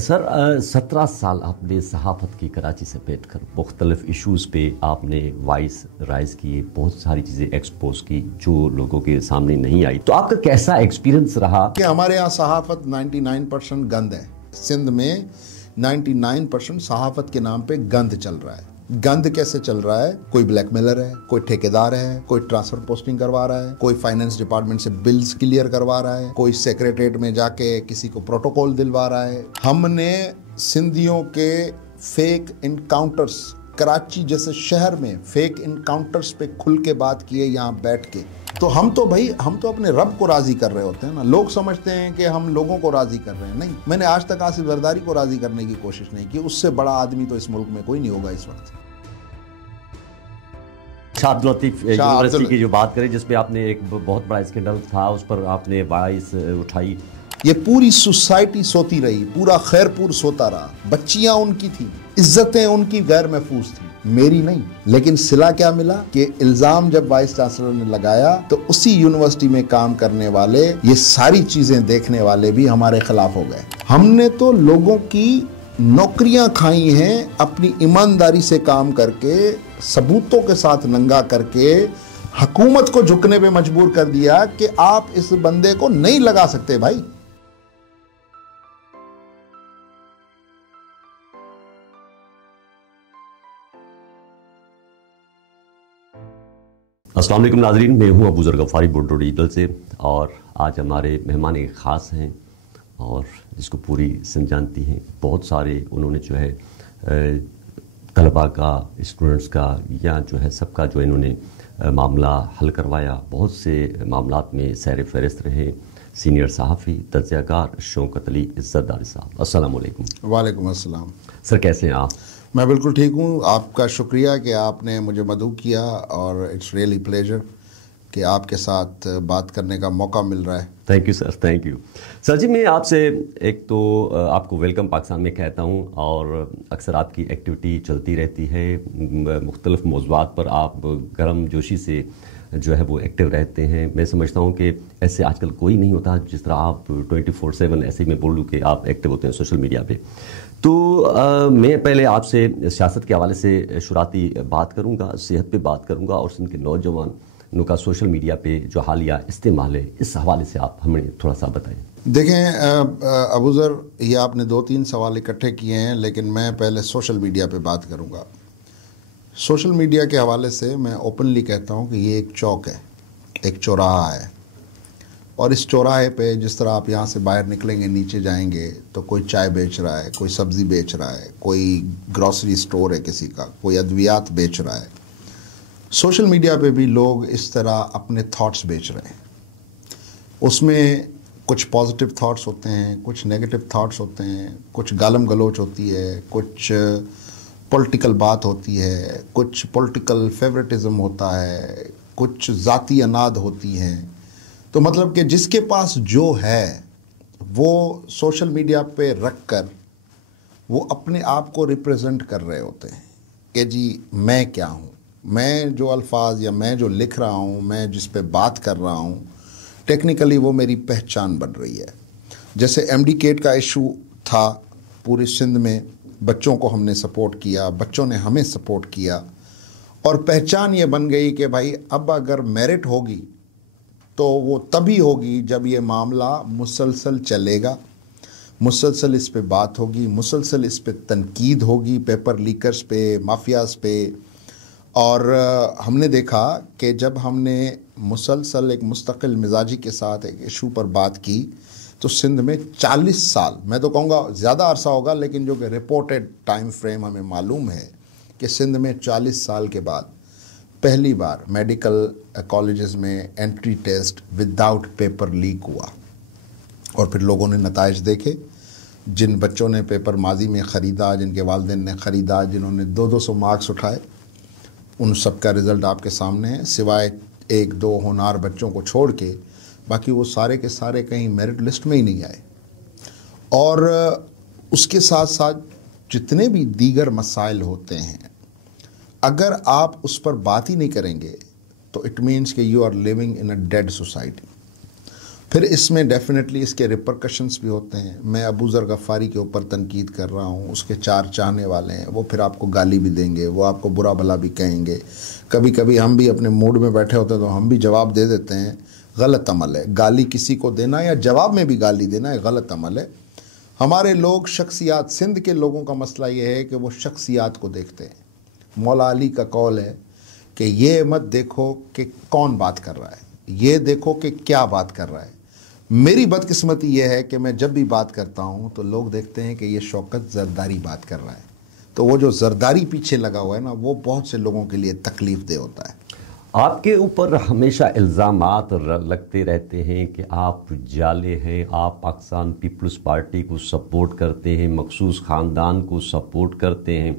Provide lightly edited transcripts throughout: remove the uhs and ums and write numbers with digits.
سر 17 سال آپ نے صحافت کی کراچی سے بیٹھ کر مختلف ایشوز پہ آپ نے وائس رائز کیے، بہت ساری چیزیں ایکسپوز کی جو لوگوں کے سامنے نہیں آئی، تو آپ کا کیسا ایکسپیرینس رہا؟ کہ ہمارے یہاں صحافت 99% گند ہے. سندھ میں 99% صحافت کے نام پہ گند چل رہا ہے. گند کیسے چل رہا ہے؟ کوئی بلیک میلر ہے، کوئی ٹھیکیدار ہے، کوئی ٹرانسفر پوسٹنگ کروا رہا ہے، کوئی فائنانس ڈپارٹمنٹ سے بلز کلیئر کروا رہا ہے، کوئی سیکریٹریٹ میں جا کے کسی کو پروٹوکول دلوا رہا ہے. ہم نے سندھیوں کے فیک انکاؤنٹرز کراچی جیسے شہر میں فیک انکاؤنٹرز پہ کھل کے بات کیے یہاں بیٹھ کے. تو ہم تو اپنے رب کو راضی کر رہے ہوتے ہیں نا. لوگ سمجھتے ہیں کہ ہم لوگوں کو راضی کر رہے ہیں. نہیں، میں نے آج تک آصف زرداری کو راضی کرنے کی کوشش نہیں کی. اس سے بڑا آدمی تو اس ملک میں کوئی نہیں ہوگا اس وقت. شاہ عبداللطیف یونیورسٹی کی جو بات کریں جس پہ آپ نے ایک بہت بڑا اسکینڈل تھا، اس پر آپ نے وائس اٹھائی. یہ پوری سوسائٹی سوتی رہی، پورا خیرپور سوتا رہا. بچیاں ان کی تھیں، عزتیں ان کی غیر محفوظ تھیں، میری نہیں. لیکن صلہ کیا ملا کہ الزام جب وائس چانسلر نے لگایا تو اسی یونیورسٹی میں کام کرنے والے، یہ ساری چیزیں دیکھنے والے بھی ہمارے خلاف ہو گئے. ہم نے تو لوگوں کی نوکریاں کھائی ہیں اپنی ایمانداری سے کام کر کے، ثبوتوں کے ساتھ ننگا کر کے حکومت کو جھکنے پہ مجبور کر دیا کہ آپ اس بندے کو نہیں لگا سکتے بھائی. السلام علیکم ناظرین، میں ہوں ابوذر غفاری بلڈو ڈیجیٹل سے، اور آج ہمارے مہمان ایک خاص ہیں اور جس کو پوری سندھ جانتی ہیں. بہت سارے انہوں نے جو ہے طلباء کا، اسٹوڈنٹس کا یا جو ہے سب کا جو انہوں نے معاملہ حل کروایا. بہت سے معاملات میں سیر فہرست رہے. سینئر صحافی، تجزیہ کار شوکت علی عزت دار صاحب، السلام علیکم. وعلیکم السلام. سر کیسے ہیں آپ؟ میں بالکل ٹھیک ہوں. آپ کا شکریہ کہ آپ نے مجھے مدعو کیا، اور اٹس ریئلی پلیجر کہ آپ کے ساتھ بات کرنے کا موقع مل رہا ہے. Thank you sir, thank you. Sir جی، میں آپ سے ایک تو آپ کو ویلکم پاکستان میں کہتا ہوں، اور اکثر آپ کی ایکٹیویٹی چلتی رہتی ہے. مختلف موضوعات پر آپ گرم جوشی سے جو ہے وہ ایکٹیو رہتے ہیں. میں سمجھتا ہوں کہ ایسے آج کل کوئی نہیں ہوتا جس طرح آپ 24/7 ایسے میں بول لوں کہ آپ ایکٹیو ہوتے ہیں سوشل میڈیا پہ. تو میں پہلے آپ سے سیاست کے حوالے سے شروعاتی بات کروں گا، صحت پہ بات کروں گا، اور سندھ کے نوجوانوں کا سوشل میڈیا پہ جو حالیہ استعمال ہے اس حوالے سے آپ ہمیں تھوڑا سا بتائیں. دیکھیں ابوذر، یہ آپ نے 2-3 سوال اکٹھے کیے ہیں، لیکن میں پہلے سوشل میڈیا پہ بات کروں گا. سوشل میڈیا کے حوالے سے میں اوپنلی کہتا ہوں کہ یہ ایک چوک ہے، ایک چوراہا ہے. اور اس چوراہے پہ جس طرح آپ یہاں سے باہر نکلیں گے، نیچے جائیں گے تو کوئی چائے بیچ رہا ہے، کوئی سبزی بیچ رہا ہے، کوئی گروسری سٹور ہے کسی کا، کوئی ادویات بیچ رہا ہے. سوشل میڈیا پہ بھی لوگ اس طرح اپنے تھاٹس بیچ رہے ہیں. اس میں کچھ پازیٹیو تھاٹس ہوتے ہیں، کچھ نیگیٹو تھاٹس ہوتے ہیں، کچھ گالم گلوچ ہوتی ہے، کچھ پولیٹیکل بات ہوتی ہے، کچھ پولیٹیکل فیورٹزم ہوتا ہے، کچھ ذاتی اناد ہوتی ہیں. تو مطلب کہ جس کے پاس جو ہے وہ سوشل میڈیا پہ رکھ کر وہ اپنے آپ کو ریپریزنٹ کر رہے ہوتے ہیں کہ جی میں کیا ہوں، میں جو الفاظ یا میں جو لکھ رہا ہوں، میں جس پہ بات کر رہا ہوں، ٹیکنیکلی وہ میری پہچان بن رہی ہے. جیسے MD-CAT کا ایشو تھا پوری سندھ میں، بچوں کو ہم نے سپورٹ کیا، بچوں نے ہمیں سپورٹ کیا، اور پہچان یہ بن گئی کہ بھائی اب اگر میرٹ ہوگی تو وہ تبھی ہوگی جب یہ معاملہ مسلسل چلے گا، مسلسل اس پہ بات ہوگی، مسلسل اس پہ تنقید ہوگی، پیپر لیکرز پہ، مافیاز پہ. اور ہم نے دیکھا کہ جب ہم نے مسلسل ایک مستقل مزاجی کے ساتھ ایک ایشو پر بات کی تو سندھ میں 40 سال، میں تو کہوں گا زیادہ عرصہ ہوگا، لیکن جو کہ رپورٹڈ ٹائم فریم ہمیں معلوم ہے کہ سندھ میں 40 سال کے بعد پہلی بار میڈیکل کالجز میں entry test without paper leak ہوا. اور پھر لوگوں نے نتائج دیکھے. جن بچوں نے پیپر ماضی میں خریدا، جن کے والدین نے خریدا، جنہوں نے 200 مارکس اٹھائے، ان سب کا رزلٹ آپ کے سامنے ہے. سوائے 1-2 ہونہار بچوں کو چھوڑ کے باقی وہ سارے کے سارے کہیں میرٹ لسٹ میں ہی نہیں آئے. اور اس کے ساتھ ساتھ جتنے بھی دیگر مسائل ہوتے ہیں، اگر آپ اس پر بات ہی نہیں کریں گے تو اٹ مینس کہ you are living in a dead society. پھر اس میں ڈیفینیٹلی اس کے ریپرکشنز بھی ہوتے ہیں. میں ابو ذر غفاری کے اوپر تنقید کر رہا ہوں, اس کے 4 چاہنے والے ہیں, وہ پھر آپ کو گالی بھی دیں گے, وہ آپ کو برا بھلا بھی کہیں گے. کبھی کبھی ہم بھی اپنے موڈ میں بیٹھے ہوتے ہیں تو ہم بھی جواب دے دیتے ہیں. غلط عمل ہے. گالی کسی کو دینا یا جواب میں بھی گالی دینا ہے غلط عمل ہے. ہمارے لوگ شخصیات, سندھ کے لوگوں کا مسئلہ یہ ہے کہ وہ شخصیات کو دیکھتے ہیں. مولا علی کا قول ہے کہ یہ مت دیکھو کہ کون بات کر رہا ہے, یہ دیکھو کہ کیا بات کر رہا ہے. میری بدقسمتی یہ ہے کہ میں جب بھی بات کرتا ہوں تو لوگ دیکھتے ہیں کہ یہ شوکت زرداری بات کر رہا ہے, تو وہ جو زرداری پیچھے لگا ہوا ہے نا, وہ بہت سے لوگوں کے لیے تکلیف دہ ہوتا ہے. آپ کے اوپر ہمیشہ الزامات لگتے رہتے ہیں کہ آپ جالے ہیں, آپ پاکستان پیپلز پارٹی کو سپورٹ کرتے ہیں, مخصوص خاندان کو سپورٹ کرتے ہیں,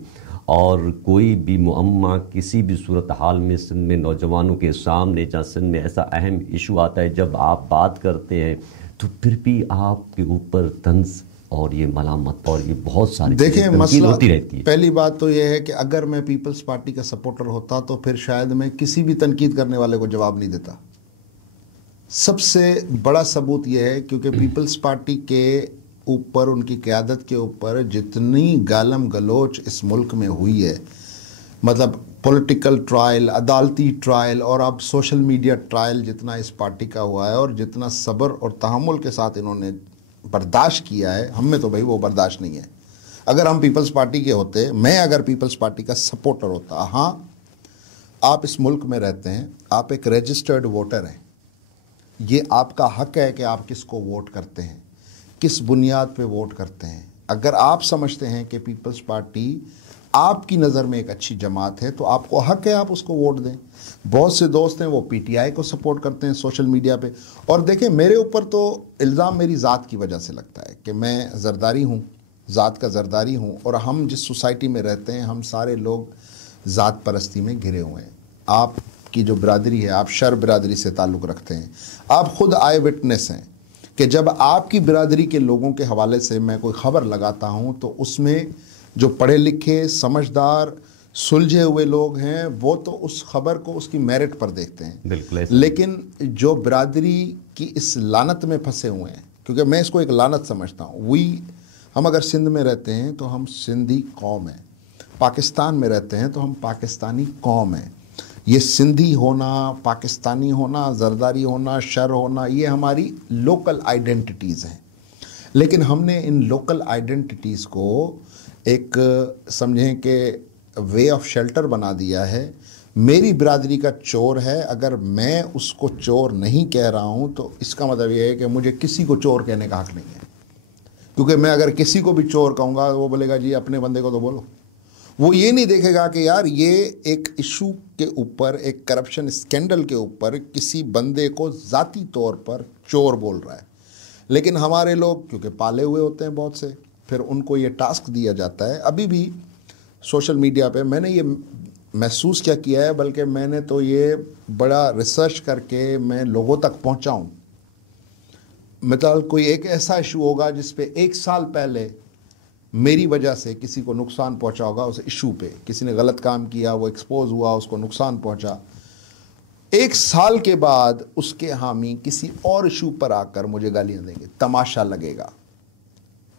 اور کوئی بھی معمہ کسی بھی صورتحال میں سندھ میں نوجوانوں کے سامنے, جہاں سندھ میں ایسا اہم ایشو آتا ہے, جب آپ بات کرتے ہیں تو پھر بھی آپ کے اوپر طنز اور یہ ملامت اور یہ بہت ساری دیکھیں مسئلہ ہوتی رہتی ہے. پہلی بات تو یہ ہے کہ اگر میں پیپلز پارٹی کا سپورٹر ہوتا تو پھر شاید میں کسی بھی تنقید کرنے والے کو جواب نہیں دیتا. سب سے بڑا ثبوت یہ ہے کیونکہ پیپلز پارٹی کے اوپر, ان کی قیادت کے اوپر جتنی گالم گلوچ اس ملک میں ہوئی ہے, مطلب پولیٹیکل ٹرائل, عدالتی ٹرائل, اور اب سوشل میڈیا ٹرائل جتنا اس پارٹی کا ہوا ہے اور جتنا صبر اور تحمل کے ساتھ انہوں نے برداشت کیا ہے, ہم میں تو بھائی وہ برداشت نہیں ہے. اگر ہم پیپلز پارٹی کے ہوتے, میں اگر پیپلز پارٹی کا سپورٹر ہوتا, ہاں آپ اس ملک میں رہتے ہیں, آپ ایک رجسٹرڈ ووٹر ہیں, یہ آپ کا حق ہے کہ آپ کس کو ووٹ کرتے ہیں, کس بنیاد پہ ووٹ کرتے ہیں. اگر آپ سمجھتے ہیں کہ پیپلز پارٹی آپ کی نظر میں ایک اچھی جماعت ہے تو آپ کو حق ہے آپ اس کو ووٹ دیں. بہت سے دوست ہیں وہ پی ٹی آئی کو سپورٹ کرتے ہیں سوشل میڈیا پہ. اور دیکھیں میرے اوپر تو الزام میری ذات کی وجہ سے لگتا ہے کہ میں زرداری ہوں, ذات کا زرداری ہوں, اور ہم جس سوسائٹی میں رہتے ہیں ہم سارے لوگ ذات پرستی میں گھرے ہوئے ہیں. آپ کی جو برادری ہے, آپ شر برادری سے تعلق رکھتے ہیں, آپ خود آئے وٹنس ہیں کہ جب آپ کی برادری کے لوگوں کے حوالے سے میں کوئی خبر لگاتا ہوں تو اس میں جو پڑھے لکھے, سمجھدار, سلجھے ہوئے لوگ ہیں وہ تو اس خبر کو اس کی میرٹ پر دیکھتے ہیں. بالکل. لیکن جو برادری کی اس لعنت میں پھنسے ہوئے ہیں, کیونکہ میں اس کو ایک لعنت سمجھتا ہوں, ہم اگر سندھ میں رہتے ہیں تو ہم سندھی قوم ہیں, پاکستان میں رہتے ہیں تو ہم پاکستانی قوم ہیں. یہ سندھی ہونا, پاکستانی ہونا, زرداری ہونا, شر ہونا, یہ ہماری لوکل آئیڈینٹیٹیز ہیں. لیکن ہم نے ان لوکل آئیڈینٹیٹیز کو ایک سمجھیں کہ وے آف شیلٹر بنا دیا ہے. میری برادری کا چور ہے, اگر میں اس کو چور نہیں کہہ رہا ہوں تو اس کا مطلب یہ ہے کہ مجھے کسی کو چور کہنے کا حق نہیں ہے, کیونکہ میں اگر کسی کو بھی چور کہوں گا وہ بولے گا جی اپنے بندے کو تو بولو. وہ یہ نہیں دیکھے گا کہ یار یہ ایک ایشو کے اوپر, ایک کرپشن اسکینڈل کے اوپر کسی بندے کو ذاتی طور پر چور بول رہا ہے. لیکن ہمارے لوگ کیونکہ پالے ہوئے ہوتے ہیں بہت سے, پھر ان کو یہ ٹاسک دیا جاتا ہے. ابھی بھی سوشل میڈیا پہ میں نے یہ محسوس کیا ہے, بلکہ میں نے تو یہ بڑا ریسرچ کر کے میں لوگوں تک پہنچا ہوں. مثال کوئی ایک ایسا ایشو ہوگا جس پہ 1 سال پہلے میری وجہ سے کسی کو نقصان پہنچا ہوگا, اس ایشو پہ کسی نے غلط کام کیا, وہ ایکسپوز ہوا, اس کو نقصان پہنچا. 1 سال کے بعد اس کے حامی کسی اور ایشو پر آ کر مجھے گالیاں دیں گے, تماشا لگے گا.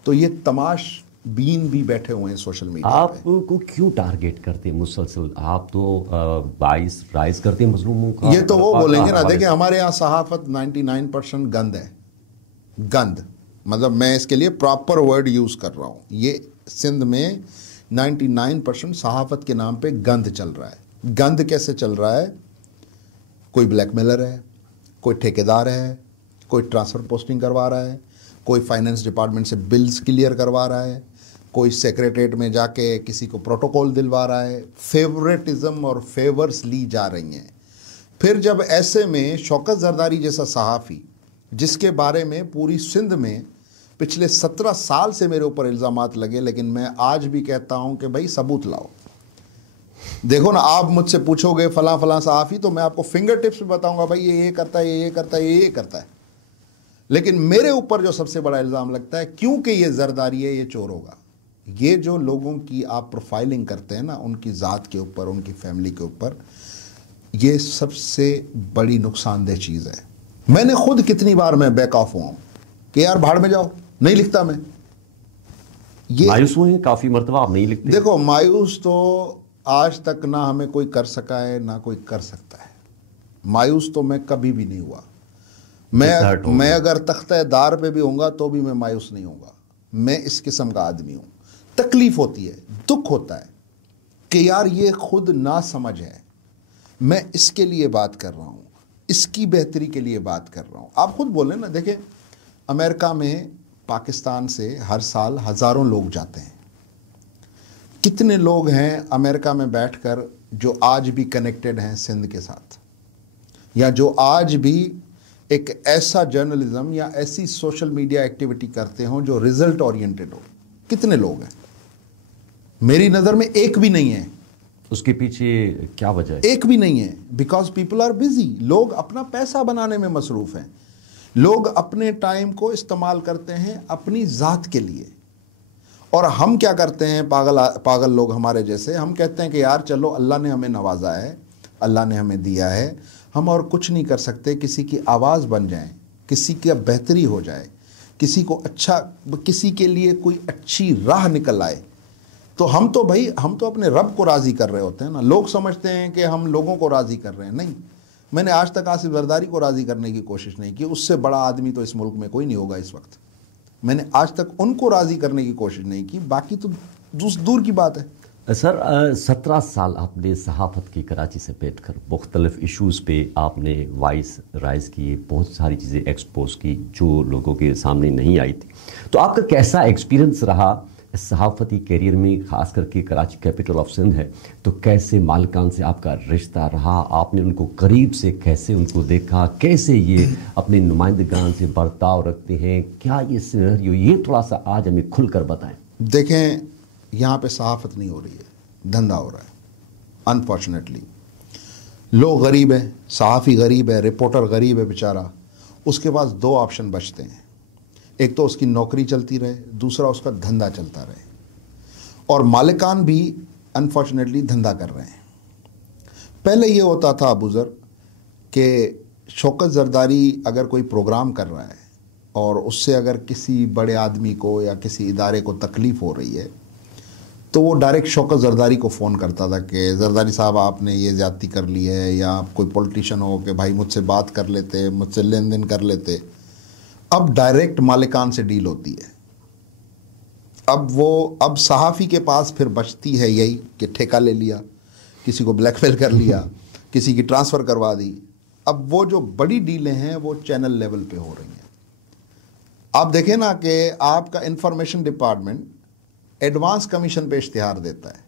تو یہ تماش بین بھی بیٹھے ہوئے ہیں سوشل میڈیا. آپ کو کیوں ٹارگیٹ کرتے ہیں مسلسل؟ آپ تو باعث رائز کرتے ہیں مظلوموں کا. یہ تو وہ بولیں گے نا, دیکھیں ہمارے یہاں صحافت 99% گند ہے. گند مطلب میں اس کے لیے پراپر ورڈ یوز کر رہا ہوں. یہ سندھ میں 99% صحافت کے نام پہ گند چل رہا ہے. گند کیسے چل رہا ہے؟ کوئی بلیک میلر ہے, کوئی ٹھیکیدار ہے, کوئی ٹرانسفر پوسٹنگ کروا رہا ہے, کوئی فائننس ڈپارٹمنٹ سے بلز کلیئر کروا رہا ہے, کوئی سیکریٹریٹ میں جا کے کسی کو پروٹوکول دلوا رہا ہے. فیوریٹزم اور فیورز لی جا رہی ہیں. پھر جب ایسے میں شوکت زرداری جیسا صحافی, جس کے بارے میں پوری سندھ میں پچھلے 17 سال سے میرے اوپر الزامات لگے, لیکن میں آج بھی کہتا ہوں کہ بھائی ثبوت لاؤ. دیکھو نا, آپ مجھ سے پوچھو گے فلاں فلاں صحافی, تو میں آپ کو فنگر ٹپس بھی بتاؤں گا بھائی یہ کرتا ہے, یہ کرتا ہے, یہ کرتا ہے. لیکن میرے اوپر جو سب سے بڑا الزام لگتا ہے, کیونکہ یہ زرداری ہے, یہ چور ہوگا. یہ جو لوگوں کی آپ پروفائلنگ کرتے ہیں نا, ان کی ذات کے اوپر, ان کی فیملی کے اوپر, یہ سب سے بڑی نقصان دہ چیز ہے. میں نے خود کتنی بار میں بیک آف ہوا ہوں کہ یار بھاڑ میں جاؤ، نہیں لکھتا میں. یہ مایوس ہوئے ہیں کافی مرتبہ، آپ نہیں لکھتے؟ دیکھو مایوس تو آج تک نہ ہمیں کوئی کر سکا ہے نہ کوئی کر سکتا ہے. مایوس تو میں کبھی بھی نہیں ہوا. میں اگر تختہ دار پہ بھی ہوں گا تو بھی میں مایوس نہیں ہوں گا. میں اس قسم کا آدمی ہوں. تکلیف ہوتی ہے، دکھ ہوتا ہے کہ یار یہ خود نہ سمجھ ہے. میں اس کے لیے بات کر رہا ہوں، اس کی بہتری کے لیے بات کر رہا ہوں. آپ خود بولیں نا، دیکھیں امریکہ میں پاکستان سے ہر سال ہزاروں لوگ جاتے ہیں. کتنے لوگ ہیں امریکہ میں بیٹھ کر جو آج بھی کنیکٹڈ ہیں سندھ کے ساتھ، یا جو آج بھی ایک ایسا جرنلزم یا ایسی سوشل میڈیا ایکٹیویٹی کرتے ہوں جو ریزلٹ اورینٹڈ ہو؟ کتنے لوگ ہیں؟ میری نظر میں ایک بھی نہیں ہے. اس کے پیچھے کیا وجہ ہے؟ ایک بھی نہیں ہے. Because people are busy. لوگ اپنا پیسہ بنانے میں مصروف ہیں. لوگ اپنے ٹائم کو استعمال کرتے ہیں اپنی ذات کے لیے. اور ہم کیا کرتے ہیں، پاگل لوگ ہمارے جیسے، ہم کہتے ہیں کہ یار چلو اللہ نے ہمیں نوازا ہے، اللہ نے ہمیں دیا ہے، ہم اور کچھ نہیں کر سکتے. کسی کی آواز بن جائیں، کسی کی بہتری ہو جائے، کسی کو اچھا، کسی کے لیے کوئی اچھی راہ نکل آئے، تو ہم تو اپنے رب کو راضی کر رہے ہوتے ہیں نا. لوگ سمجھتے ہیں کہ ہم لوگوں کو راضی کر رہے ہیں. نہیں، میں نے آج تک آصف زرداری کو راضی کرنے کی کوشش نہیں کی. اس سے بڑا آدمی تو اس ملک میں کوئی نہیں ہوگا اس وقت. میں نے آج تک ان کو راضی کرنے کی کوشش نہیں کی. باقی تو دور کی بات ہے. سر 17 سال آپ نے صحافت کی کراچی سے بیٹھ کر مختلف ایشوز پہ آپ نے وائس رائز کیے، بہت ساری چیزیں ایکسپوز کی جو لوگوں کے سامنے نہیں آئی تھی. تو آپ کا کیسا ایکسپیرنس رہا صحافتی کیریئر میں، خاص کر کے کراچی کیپٹل آف سندھ ہے تو کیسے مالکان سے آپ کا رشتہ رہا؟ آپ نے ان کو قریب سے کیسے ان کو دیکھا؟ کیسے یہ اپنے نمائندگان سے برتاؤ رکھتے ہیں؟ کیا یہ سینریو، یہ تھوڑا سا آج ہمیں کھل کر بتائیں. دیکھیں، یہاں پہ صحافت نہیں ہو رہی ہے، دھندا ہو رہا ہے. انفارچونیٹلی لوگ غریب ہیں، صحافی غریب ہے، رپورٹر غریب ہے بیچارہ. اس کے پاس دو آپشن بچتے ہیں، ایک تو اس کی نوکری چلتی رہے، دوسرا اس کا دھندا چلتا رہے. اور مالکان بھی انفارچونیٹلی دھندا کر رہے ہیں. پہلے یہ ہوتا تھا ابو ذر کہ شوکت زرداری اگر کوئی پروگرام کر رہا ہے اور اس سے اگر کسی بڑے آدمی کو یا کسی ادارے کو تکلیف ہو رہی ہے تو وہ ڈائریکٹ شوکت زرداری کو فون کرتا تھا کہ زرداری صاحب آپ نے یہ زیادتی کر لی ہے، یا آپ کوئی پولیٹیشین ہو کہ بھائی مجھ سے بات کر لیتے، مجھ سے لین دین کر لیتے. اب ڈائریکٹ مالکان سے ڈیل ہوتی ہے. اب صحافی کے پاس پھر بچتی ہے یہی کہ ٹھیکہ لے لیا، کسی کو بلیک میل کر لیا، کسی کی ٹرانسفر کروا دی. اب وہ جو بڑی ڈیلیں ہیں وہ چینل لیول پہ ہو رہی ہیں. آپ دیکھیں نا کہ آپ کا انفارمیشن ڈپارٹمنٹ ایڈوانس کمیشن پہ اشتہار دیتا ہے.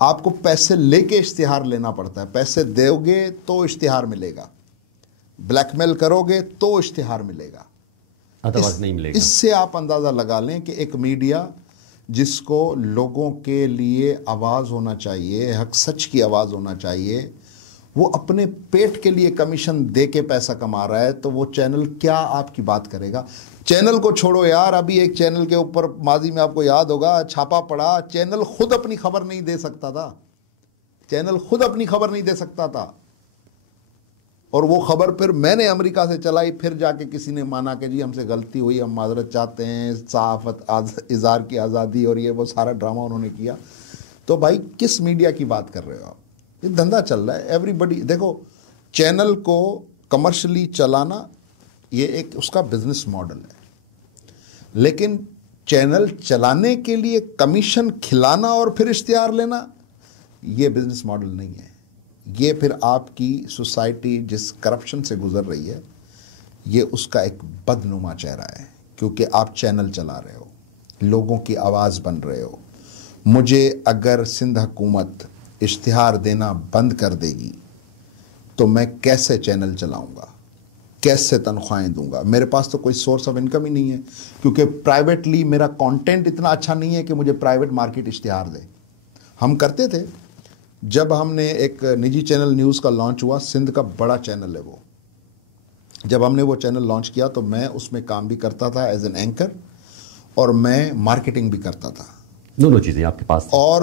آپ کو پیسے لے کے اشتہار لینا پڑتا ہے. پیسے دو گے تو اشتہار ملے گا، بلیک میل کرو گے تو اشتہار ملے گا، ادروائز نہیں ملے گا. اس سے آپ اندازہ لگا لیں کہ ایک میڈیا جس کو لوگوں کے لیے آواز ہونا چاہیے، حق سچ کی آواز ہونا چاہیے، وہ اپنے پیٹ کے لیے کمیشن دے کے پیسہ کما رہا ہے، تو وہ چینل کیا آپ کی بات کرے گا؟ چینل کو چھوڑو یار، ابھی ایک چینل کے اوپر ماضی میں آپ کو یاد ہوگا چھاپا پڑا. چینل خود اپنی خبر نہیں دے سکتا تھا. چینل خود اپنی خبر نہیں دے سکتا تھا. اور وہ خبر پھر میں نے امریکہ سے چلائی، پھر جا کے کسی نے مانا کہ جی ہم سے غلطی ہوئی، ہم معذرت چاہتے ہیں، صحافت اظہار کی آزادی، اور یہ وہ سارا ڈرامہ انہوں نے کیا. تو بھائی کس میڈیا کی بات کر رہے ہو آپ؟ یہ دھندا چل رہا ہے. ایوری بڈی دیکھو، چینل کو کمرشلی چلانا یہ ایک اس کا بزنس ماڈل ہے، لیکن چینل چلانے کے لیے کمیشن کھلانا اور پھر اشتہار لینا یہ بزنس ماڈل نہیں ہے. یہ پھر آپ کی سوسائٹی جس کرپشن سے گزر رہی ہے یہ اس کا ایک بدنما چہرہ ہے، کیونکہ آپ چینل چلا رہے ہو، لوگوں کی آواز بن رہے ہو. مجھے اگر سندھ حکومت اشتہار دینا بند کر دے گی تو میں کیسے چینل چلاؤں گا، کیسے تنخواہیں دوں گا؟ میرے پاس تو کوئی سورس آف انکم ہی نہیں ہے، کیونکہ پرائیویٹلی میرا کانٹینٹ اتنا اچھا نہیں ہے کہ مجھے پرائیویٹ مارکیٹ اشتہار دے. ہم کرتے تھے جب ہم نے ایک نجی چینل نیوز کا لانچ ہوا، سندھ کا بڑا چینل ہے وہ، جب ہم نے وہ چینل لانچ کیا تو میں اس میں کام بھی کرتا تھا ایز این اینکر، اور میں مارکیٹنگ بھی کرتا تھا. دونوں چیزیں آپ کے پاس. اور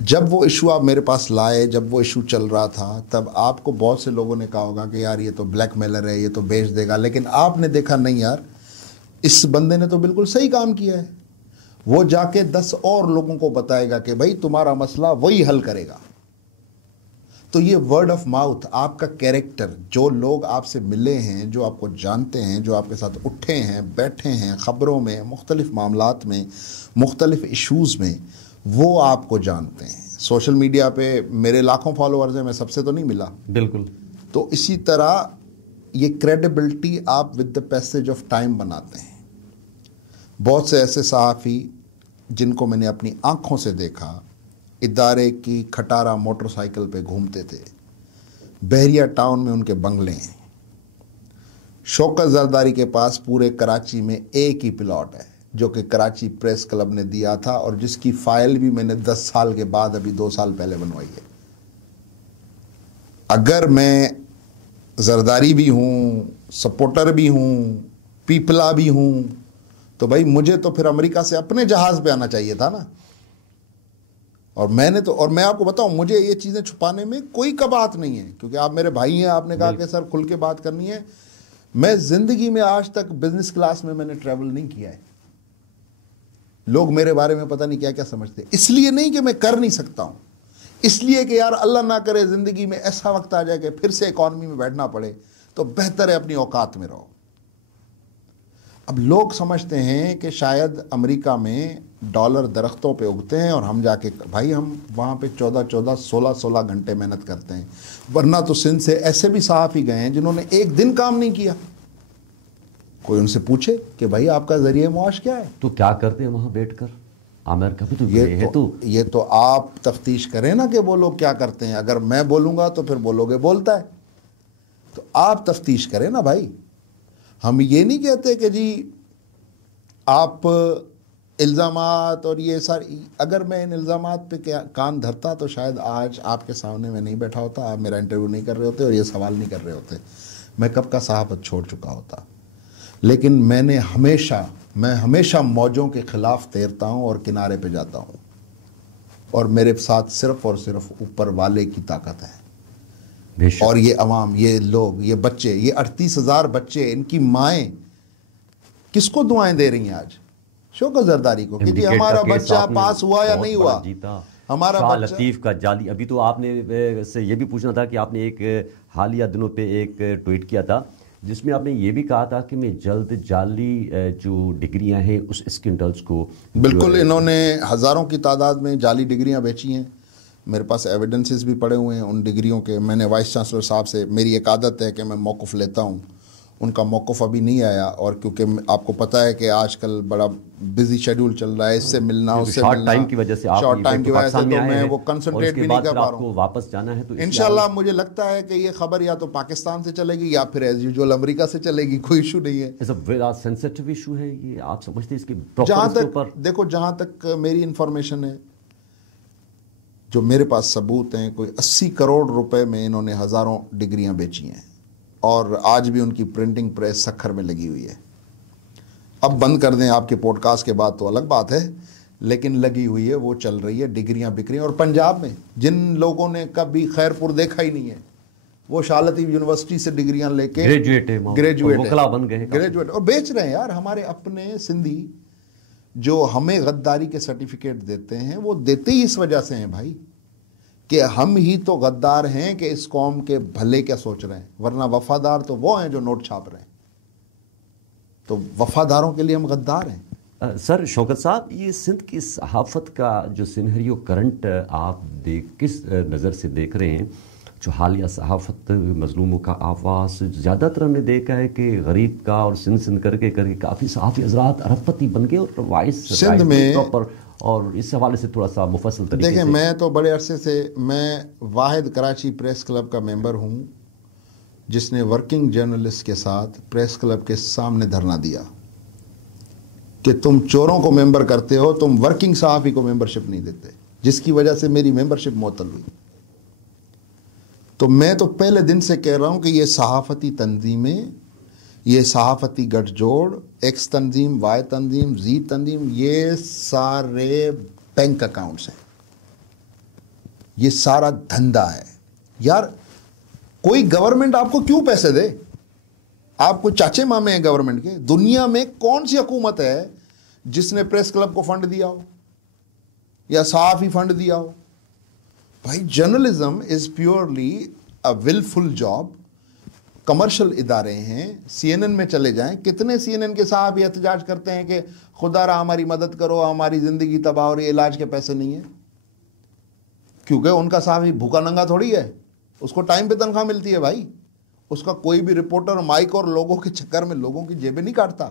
جب وہ ایشو آپ میرے پاس لائے، جب وہ ایشو چل رہا تھا، تب آپ کو بہت سے لوگوں نے کہا ہوگا کہ یار یہ تو بلیک میلر ہے، یہ تو بیچ دے گا، لیکن آپ نے دیکھا نہیں یار، اس بندے نے تو بالکل صحیح کام کیا ہے، وہ جا کے 10 اور لوگوں کو بتائے گا کہ بھائی تمہارا مسئلہ وہی حل کرے گا۔ تو یہ ورڈ آف ماؤتھ، آپ کا کیریکٹر، جو لوگ آپ سے ملے ہیں، جو آپ کو جانتے ہیں، جو آپ کے ساتھ اٹھے ہیں، بیٹھے ہیں، خبروں میں، مختلف معاملات میں، مختلف ایشوز میں، وہ آپ کو جانتے ہیں۔ سوشل میڈیا پہ میرے لاکھوں فالوورز ہیں، میں سب سے تو نہیں ملا، بالکل۔ تو اسی طرح یہ کریڈیبلٹی آپ with the passage of time بناتے ہیں۔ بہت سے ایسے صحافی جن کو میں نے اپنی آنکھوں سے دیکھا، ادارے کی کھٹارا موٹر سائیکل پہ گھومتے تھے، بحریہ ٹاؤن میں ان کے بنگلے ہیں، شوکت زرداری کے پاس پورے کراچی میں ایک ہی پلاٹ ہے جو کہ کراچی پریس کلب نے دیا تھا، اور جس کی فائل بھی میں نے 10 سال کے بعد ابھی 2 سال پہلے بنوائی ہے۔ اگر میں زرداری بھی ہوں، سپورٹر بھی ہوں، پیپلا بھی ہوں، تو بھائی مجھے تو پھر امریکہ سے اپنے جہاز پہ آنا چاہیے تھا نا۔ اور میں آپ کو بتاؤں، مجھے یہ چیزیں چھپانے میں کوئی کباہت نہیں ہے، کیونکہ آپ میرے بھائی ہیں، آپ نے کہا کہ سر کھل کے بات کرنی ہے۔ میں زندگی میں آج تک بزنس کلاس میں نے ٹریول نہیں کیا ہے۔ لوگ میرے بارے میں پتہ نہیں کیا کیا سمجھتے، اس لیے نہیں کہ میں کر نہیں سکتا ہوں، اس لیے کہ یار اللہ نہ کرے زندگی میں ایسا وقت آ جائے کہ پھر سے اکانومی میں بیٹھنا پڑے، تو بہتر ہے اپنی اوقات میں رہو۔ اب لوگ سمجھتے ہیں کہ شاید امریکہ میں ڈالر درختوں پہ اگتے ہیں اور ہم جا کے، بھائی ہم وہاں پہ 16 گھنٹے محنت کرتے ہیں، ورنہ تو سندھ سے ایسے بھی صحافی گئے ہیں جنہوں نے ایک دن کام نہیں کیا۔ کوئی ان سے پوچھے کہ بھائی آپ کا ذریعہ معاش کیا ہے، تو کیا کرتے ہیں وہاں بیٹھ کر؟ امریکہ بھی تو یہ تو آپ تفتیش کریں نا کہ وہ لوگ کیا کرتے ہیں۔ اگر میں بولوں گا تو پھر بولو گے بولتا ہے، تو آپ تفتیش کریں نا بھائی۔ ہم یہ نہیں کہتے کہ جی آپ الزامات اور یہ ساری، اگر میں ان الزامات پہ کان دھرتا تو شاید آج آپ کے سامنے میں نہیں بیٹھا ہوتا، آپ میرا انٹرویو نہیں کر رہے ہوتے اور یہ سوال نہیں کر رہے ہوتے، میں کب کا صحافت چھوڑ چکا ہوتا۔ لیکن میں ہمیشہ موجوں کے خلاف تیرتا ہوں اور کنارے پہ جاتا ہوں، اور میرے ساتھ صرف اور صرف اوپر والے کی طاقت ہے۔ اور یہ عوام، یہ لوگ، یہ بچے، یہ 38,000 بچے، ان کی مائیں کس کو دعائیں دے رہی ہیں آج؟ شوکت زرداری کو کہ جی ہمارا بچہ پاس ہوا یا نہیں ہوا، ہمارا شاہ بچہ۔ لطیف کا جعلی، ابھی تو آپ نے سے یہ بھی پوچھنا تھا کہ آپ نے ایک حالیہ دنوں پہ ایک ٹویٹ کیا تھا جس میں آپ نے یہ بھی کہا تھا کہ میں جلد جعلی جو ڈگریاں ہیں اس اسکینڈلز کو، بالکل انہوں نے ہزاروں کی تعداد میں جعلی ڈگریاں بیچی ہیں، میرے پاس ایویڈنسز بھی پڑے ہوئے ہیں ان ڈگریوں کے۔ میں نے وائس چانسلر صاحب سے، میری ایک عادت ہے کہ میں موقف لیتا ہوں، ان کا موقف ابھی نہیں آیا، اور کیونکہ آپ کو پتہ ہے کہ آج کل بڑا بزی شیڈول چل رہا ہے، اس سے ملنا، اس سے ملنا، شارٹ ٹائم کی وجہ سے تو میں وہ کنسنٹریٹ بھی نہیں کر پا رہا ہوں۔ واپس جانا ہے تو انشاءاللہ مجھے لگتا ہے کہ یہ خبر یا تو پاکستان سے چلے گی یا پھر ایز یوزول امریکہ سے چلے گی، کوئی ایشو نہیں ہے۔ it's a very sensitive issue ہے یہ، آپ سمجھتے ہیں اس کی جہاں تک دیکھو، جہاں تک میری انفارمیشن ہے، جو میرے پاس ثبوت ہیں، کوئی 80 کروڑ روپے میں انہوں نے ہزاروں ڈگریاں بیچی ہیں، اور آج بھی ان کی پرنٹنگ پریس سکھر میں لگی ہوئی ہے۔ اب بند کر دیں آپ کے پوڈ کاسٹ کے بعد تو الگ بات ہے، لیکن لگی ہوئی ہے، وہ چل رہی ہے، ڈگریاں بک رہی ہیں۔ اور پنجاب میں جن لوگوں نے کبھی خیرپور دیکھا ہی نہیں ہے، وہ شاہ لطیف یونیورسٹی سے ڈگریاں لے کے گریجویٹ اور بیچ رہے ہیں۔ یار ہمارے اپنے سندھی جو ہمیں غداری کے سرٹیفکیٹ دیتے ہیں، وہ دیتے ہی اس وجہ سے ہیں بھائی کہ ہم ہی تو غدار ہیں کہ اس قوم کے بھلے کیا سوچ رہے ہیں، ورنہ وفادار تو وہ ہیں جو نوٹ چھاپ رہے ہیں، تو وفاداروں کے لیے ہم غدار ہیں۔ سر شوکت صاحب، یہ سندھ کی صحافت کا جو سینیریو کرنٹ آپ کس نظر سے دیکھ رہے ہیں؟ جو حالیہ صحافت مظلوموں کا آواز، زیادہ تر ہم نے دیکھا ہے کہ غریب کا اور سندھ کر کے کافی صحافی حضرات ارب پتی بن گئے، اور وائس سندھ میں، اور اس حوالے سے تھوڑا سا مفصل طریقے سے دیکھیں، میں تو بڑے عرصے سے، میں واحد کراچی پریس کلب کا ممبر ہوں جس نے ورکنگ جرنلسٹ کے ساتھ پریس کلب کے سامنے دھرنا دیا کہ تم چوروں کو ممبر کرتے ہو، تم ورکنگ صحافی کو ممبرشپ نہیں دیتے، جس کی وجہ سے میری ممبرشپ معطل ہوئی۔ تو میں تو پہلے دن سے کہہ رہا ہوں کہ یہ صحافتی تنظیمیں، یہ صحافتی گٹھ جوڑ، ایکس تنظیم، وائی تنظیم، زی تنظیم، یہ سارے بینک اکاؤنٹس ہیں۔ یہ سارا دھندا ہے یار. کوئی گورنمنٹ آپ کو کیوں پیسے دے؟ آپ کو چاچے مامے ہیں گورنمنٹ کے؟ دنیا میں کون سی حکومت ہے جس نے پریس کلب کو فنڈ دیا ہو یا صحافی فنڈ دیا ہو؟ بھائی journalism is purely a wilful job. Commercial ادارے ہیں. سی این این میں چلے جائیں, کتنے سی این این کے صحافی احتجاج کرتے ہیں کہ خدا را ہماری مدد کرو, ہماری زندگی تباہ ہو رہی ہے, علاج کے پیسے نہیں ہیں. کیونکہ ان کا صحافی بھوکا ننگا تھوڑی ہے, اس کو ٹائم پہ تنخواہ ملتی ہے بھائی. اس کا کوئی بھی رپورٹر مائک اور لوگوں کے چکر میں لوگوں کی جیبیں نہیں کاٹتا.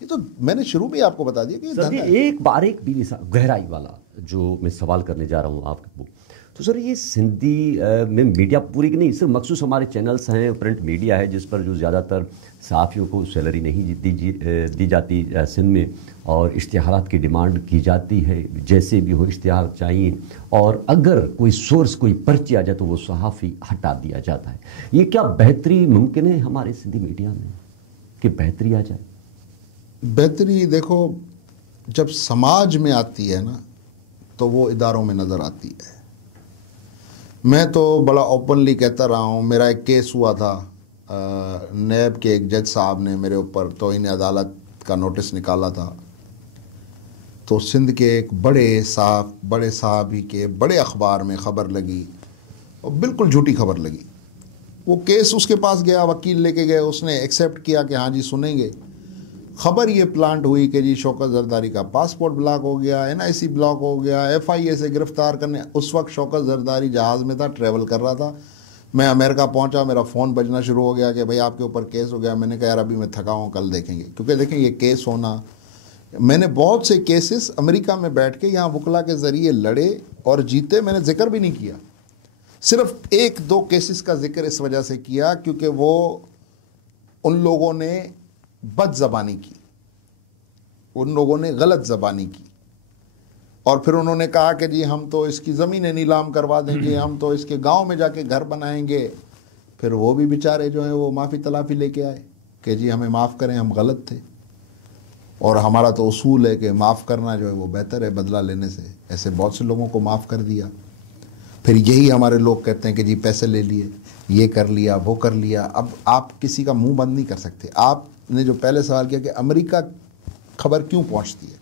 یہ تو میں نے شروع میں آپ کو بتا دیا کہ یہ دھندا ہے. ایک بار ایک بھی گہرائی والا جو میں سوال کرنے جا رہا ہوں آپ کو, تو سر یہ سندھی میں میڈیا پوری کی نہیں, صرف مخصوص ہمارے چینلز ہیں, پرنٹ میڈیا ہے جس پر جو زیادہ تر صحافیوں کو سیلری نہیں دی جاتی سندھ میں, اور اشتہارات کی ڈیمانڈ کی جاتی ہے, جیسے بھی ہو اشتہار چاہیے, اور اگر کوئی سورس کوئی پرچی آ جائے تو وہ صحافی ہٹا دیا جاتا ہے. یہ کیا بہتری ممکن ہے ہمارے سندھی میڈیا میں کہ بہتری آ جائے؟ بہتری دیکھو جب سماج میں آتی ہے نا تو وہ اداروں میں نظر آتی ہے. میں تو بڑا اوپنلی کہتا رہا ہوں, میرا ایک کیس ہوا تھا, نیب کے ایک جج صاحب نے میرے اوپر توہین عدالت کا نوٹس نکالا تھا. تو سندھ کے ایک بڑے صحافی کے بڑے اخبار میں خبر لگی, اور بالکل جھوٹی خبر لگی. وہ کیس اس کے پاس گیا, وکیل لے کے گئے, اس نے ایکسیپٹ کیا کہ ہاں جی سنیں گے. خبر یہ پلانٹ ہوئی کہ جی شوکت زرداری کا پاسپورٹ بلاک ہو گیا, این آئی سی بلاک ہو گیا, ایف آئی اے سے گرفتار کرنے. اس وقت شوکت زرداری جہاز میں تھا, ٹریول کر رہا تھا. میں امریکہ پہنچا, میرا فون بجنا شروع ہو گیا کہ بھائی آپ کے اوپر کیس ہو گیا. میں نے کہا یار ابھی میں تھکا ہوں, کل دیکھیں گے. کیونکہ دیکھیں یہ کیس ہونا, میں نے بہت سے کیسز امریکہ میں بیٹھ کے یہاں وکلا کے ذریعے لڑے اور جیتے. میں نے ذکر بھی نہیں کیا, صرف ایک دو کیسز کا ذکر اس وجہ سے کیا کیونکہ وہ ان لوگوں نے بد زبانی کی, ان لوگوں نے غلط زبانی کی, اور پھر انہوں نے کہا کہ جی ہم تو اس کی زمینیں نیلام کروا دیں گے, ہم تو اس کے گاؤں میں جا کے گھر بنائیں گے. پھر وہ بھی بیچارے جو ہیں وہ معافی تلافی لے کے آئے کہ جی ہمیں معاف کریں, ہم غلط تھے, اور ہمارا تو اصول ہے کہ معاف کرنا جو ہے وہ بہتر ہے بدلہ لینے سے. ایسے بہت سے لوگوں کو معاف کر دیا. پھر یہی ہمارے لوگ کہتے ہیں کہ جی پیسے لے لیے, یہ کر لیا, وہ کر لیا. اب آپ کسی کا منہ بند نہیں کر سکتے. آپ نے جو پہلے سوال کیا کہ امریکہ خبر کیوں پہنچتی ہے,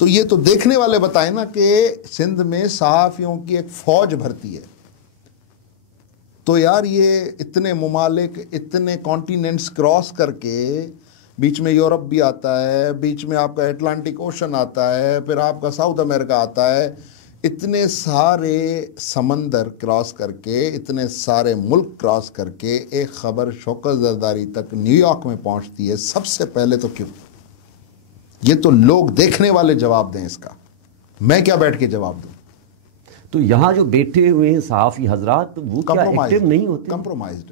تو یہ تو دیکھنے والے بتائیں نا کہ سندھ میں صحافیوں کی ایک فوج بھرتی ہے. تو یار یہ اتنے ممالک, اتنے کانٹیننٹس کراس کر کے, بیچ میں یورپ بھی آتا ہے, بیچ میں آپ کا اٹلانٹک اوشن آتا ہے, پھر آپ کا ساؤتھ امریکہ آتا ہے, اتنے سارے سمندر کراس کر کے, اتنے سارے ملک کراس کر کے ایک خبر شوکت زرداری تک نیو یارک میں پہنچتی ہے. سب سے پہلے تو کیوں؟ یہ تو لوگ دیکھنے والے جواب دیں اس کا, میں کیا بیٹھ کے جواب دوں. تو یہاں جو بیٹھے ہوئے ہیں صحافی حضرات وہ کیا ایکٹیو نہیں ہوتے؟ کمپرومائزڈ